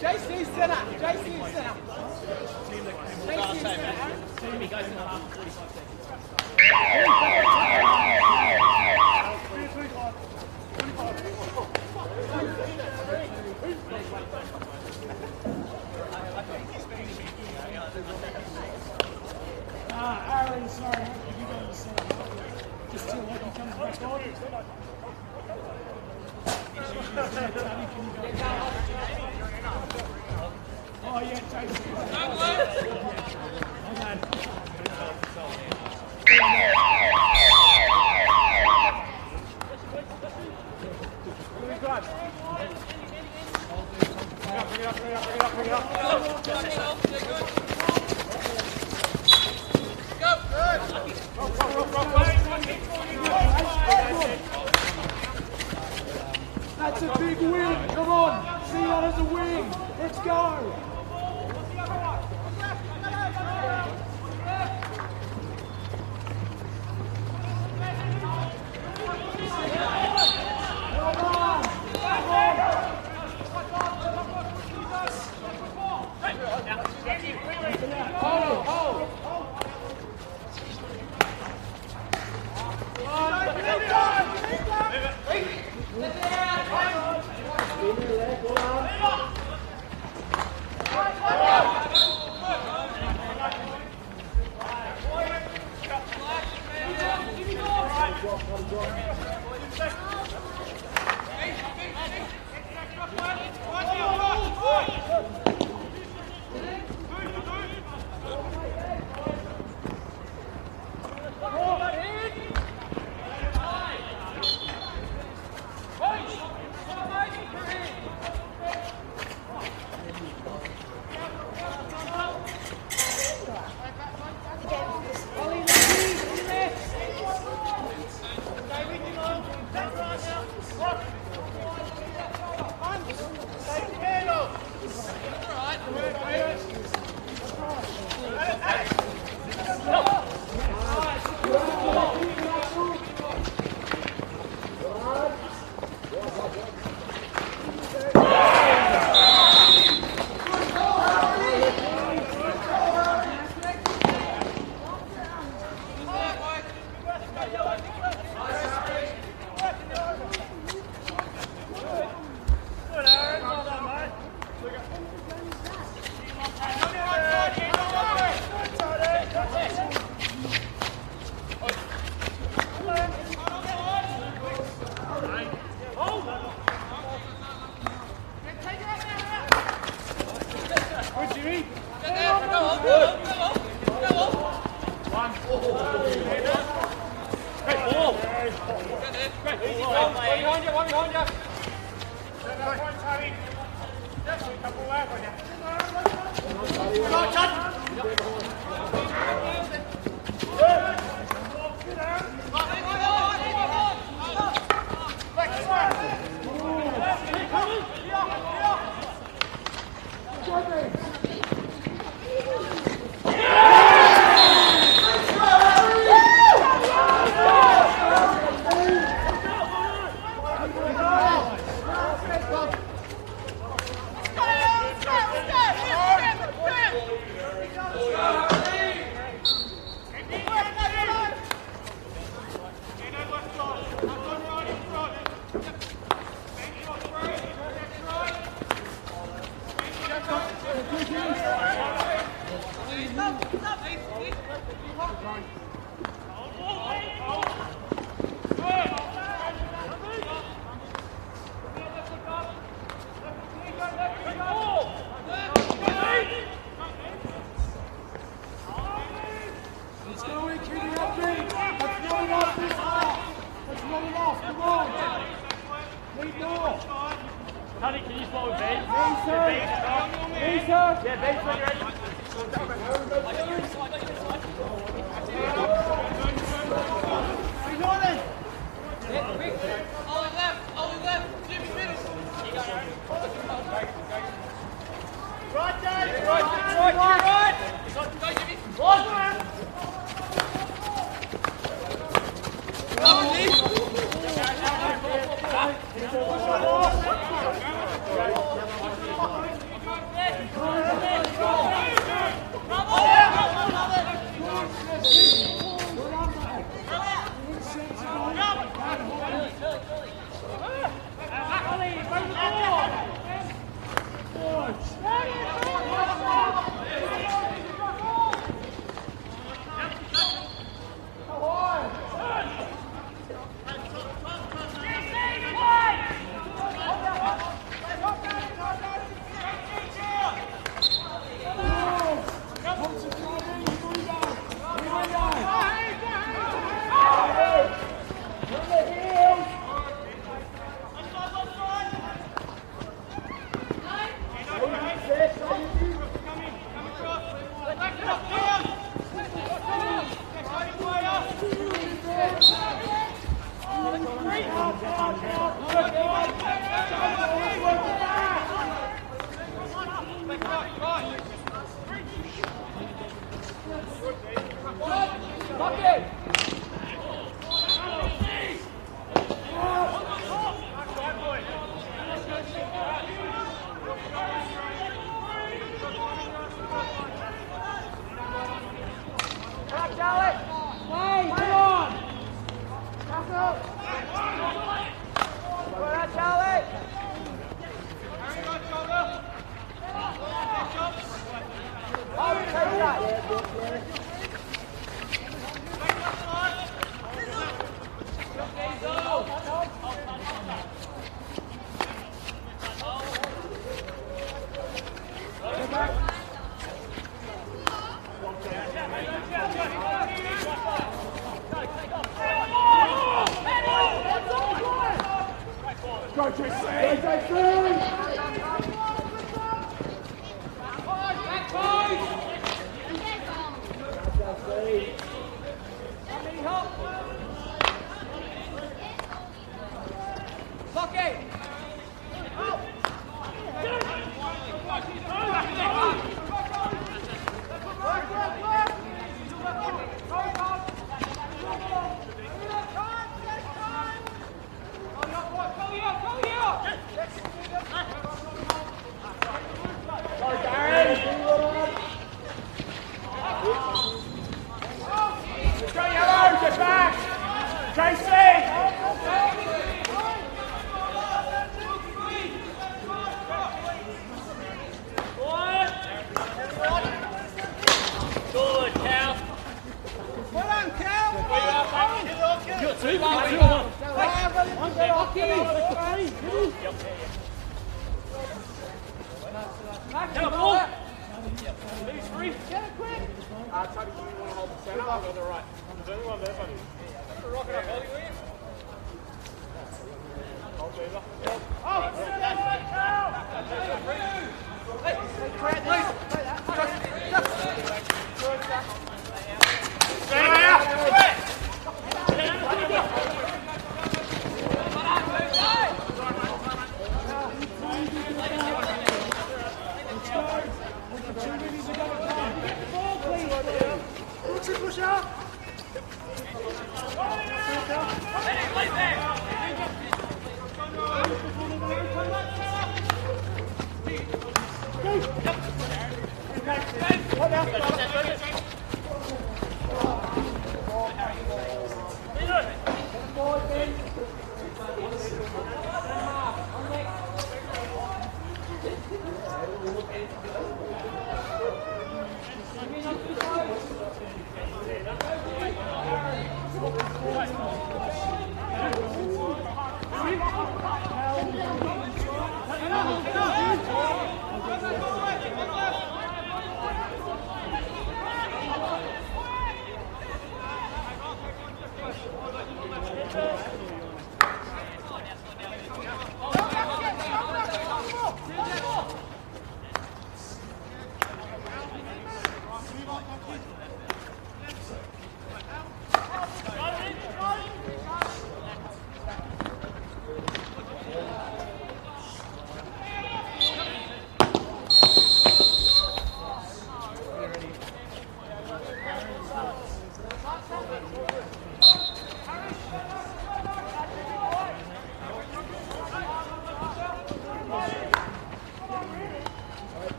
JC, set up. JC, set up. Aaron, sorry, you got to say just till he comes back on. Oh yeah, Jason. That's a big win. Come on. See that as a win. Let's go.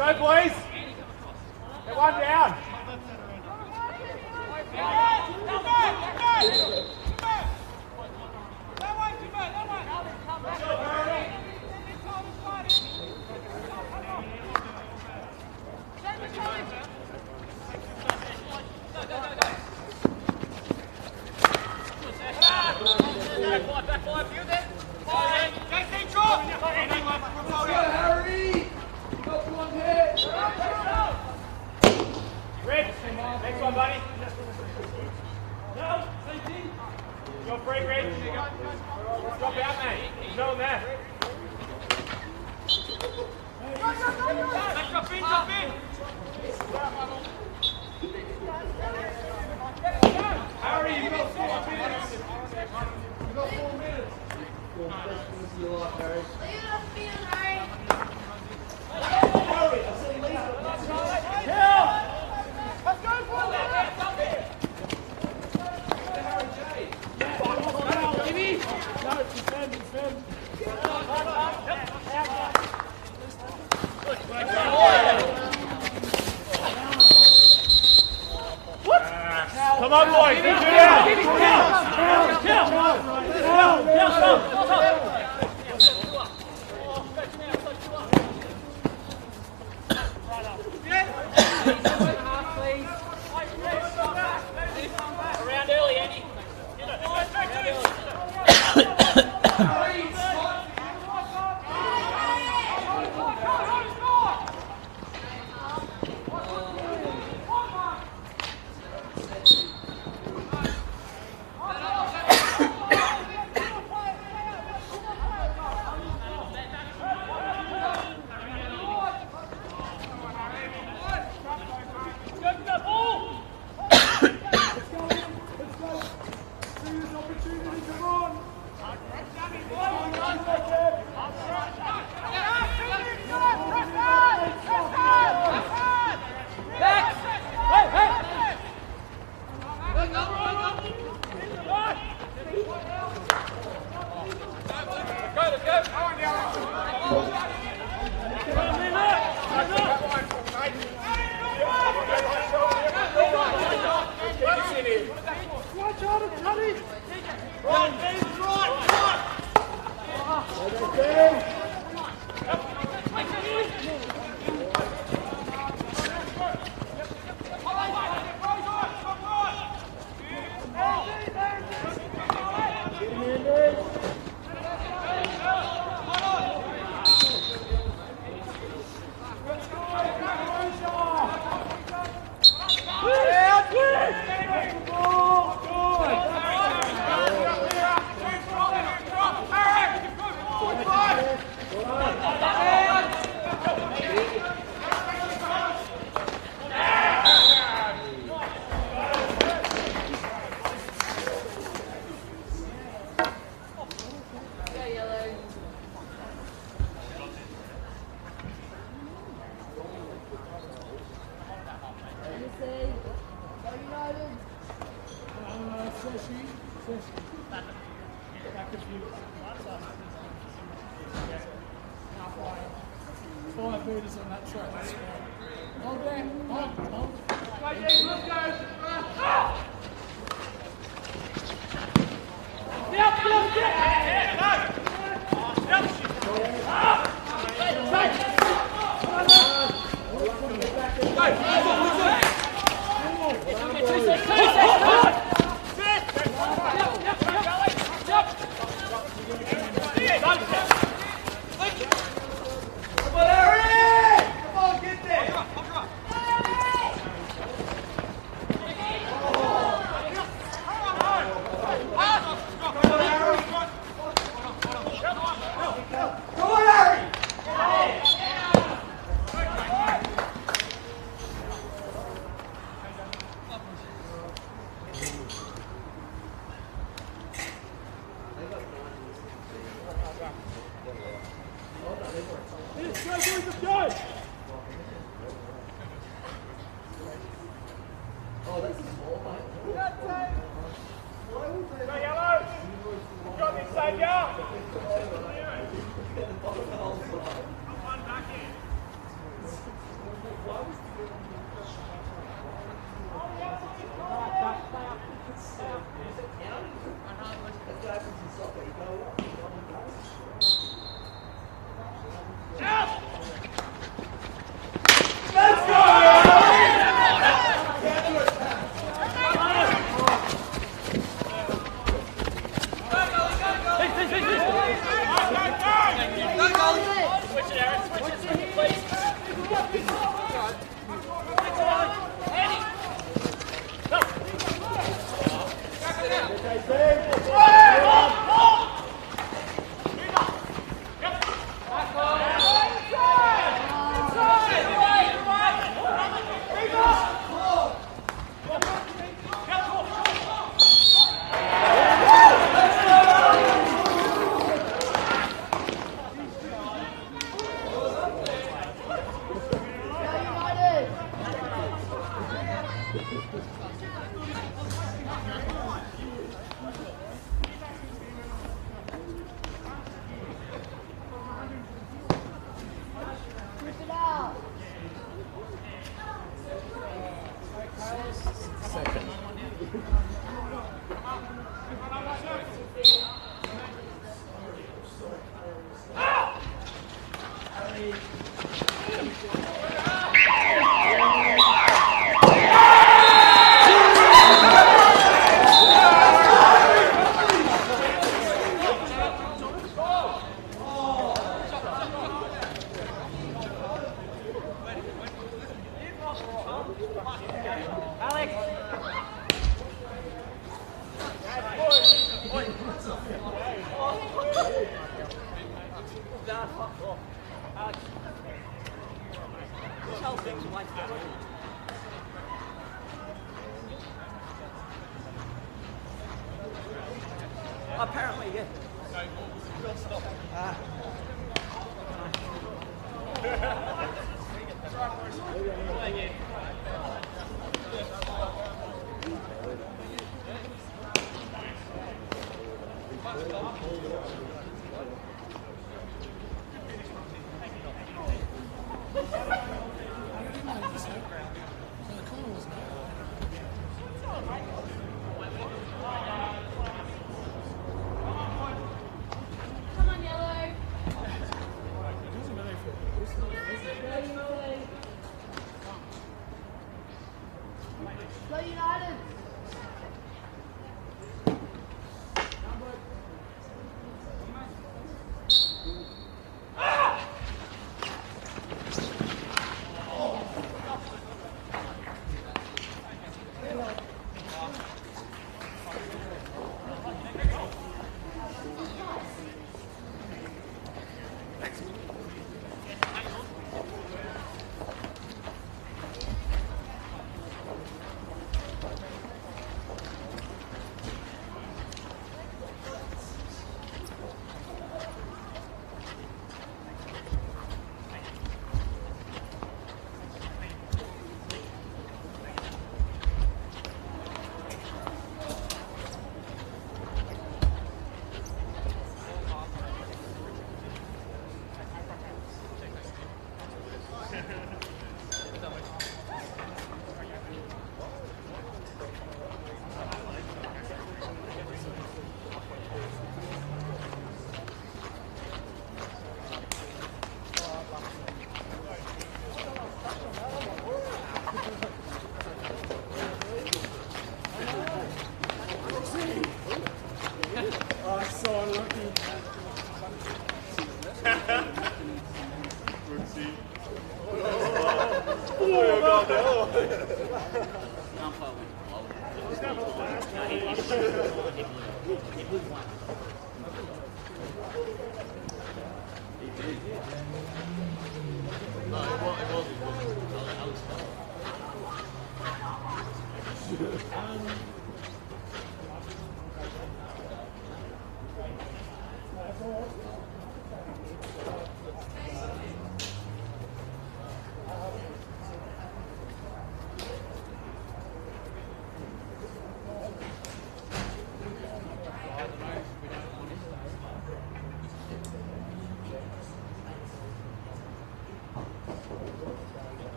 Go, boys! Get one down! Next one, buddy. You're free, Red. Drop out, mate. There's no one there. Drop in, drop in. Harry, you've got 4 minutes. You've got 4 minutes. Harry. Come on, boys. Get down. Around early, Andy. 5 metres on that side. That's fine. Hold there. Hold. Apparently, yeah.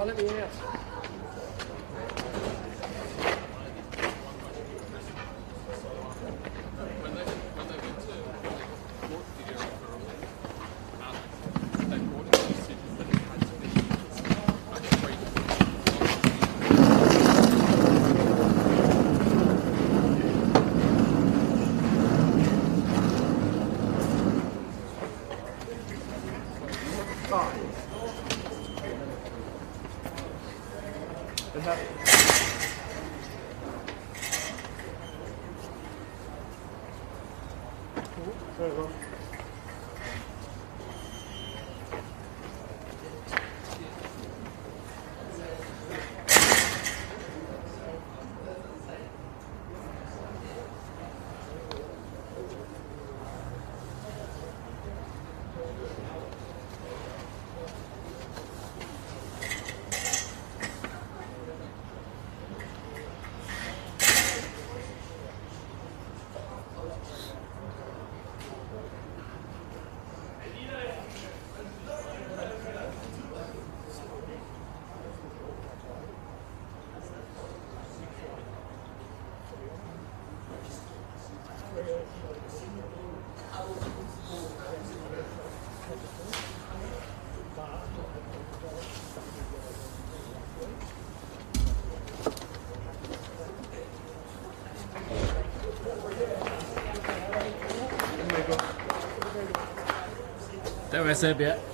Oh, let me out. Don't mess up yet.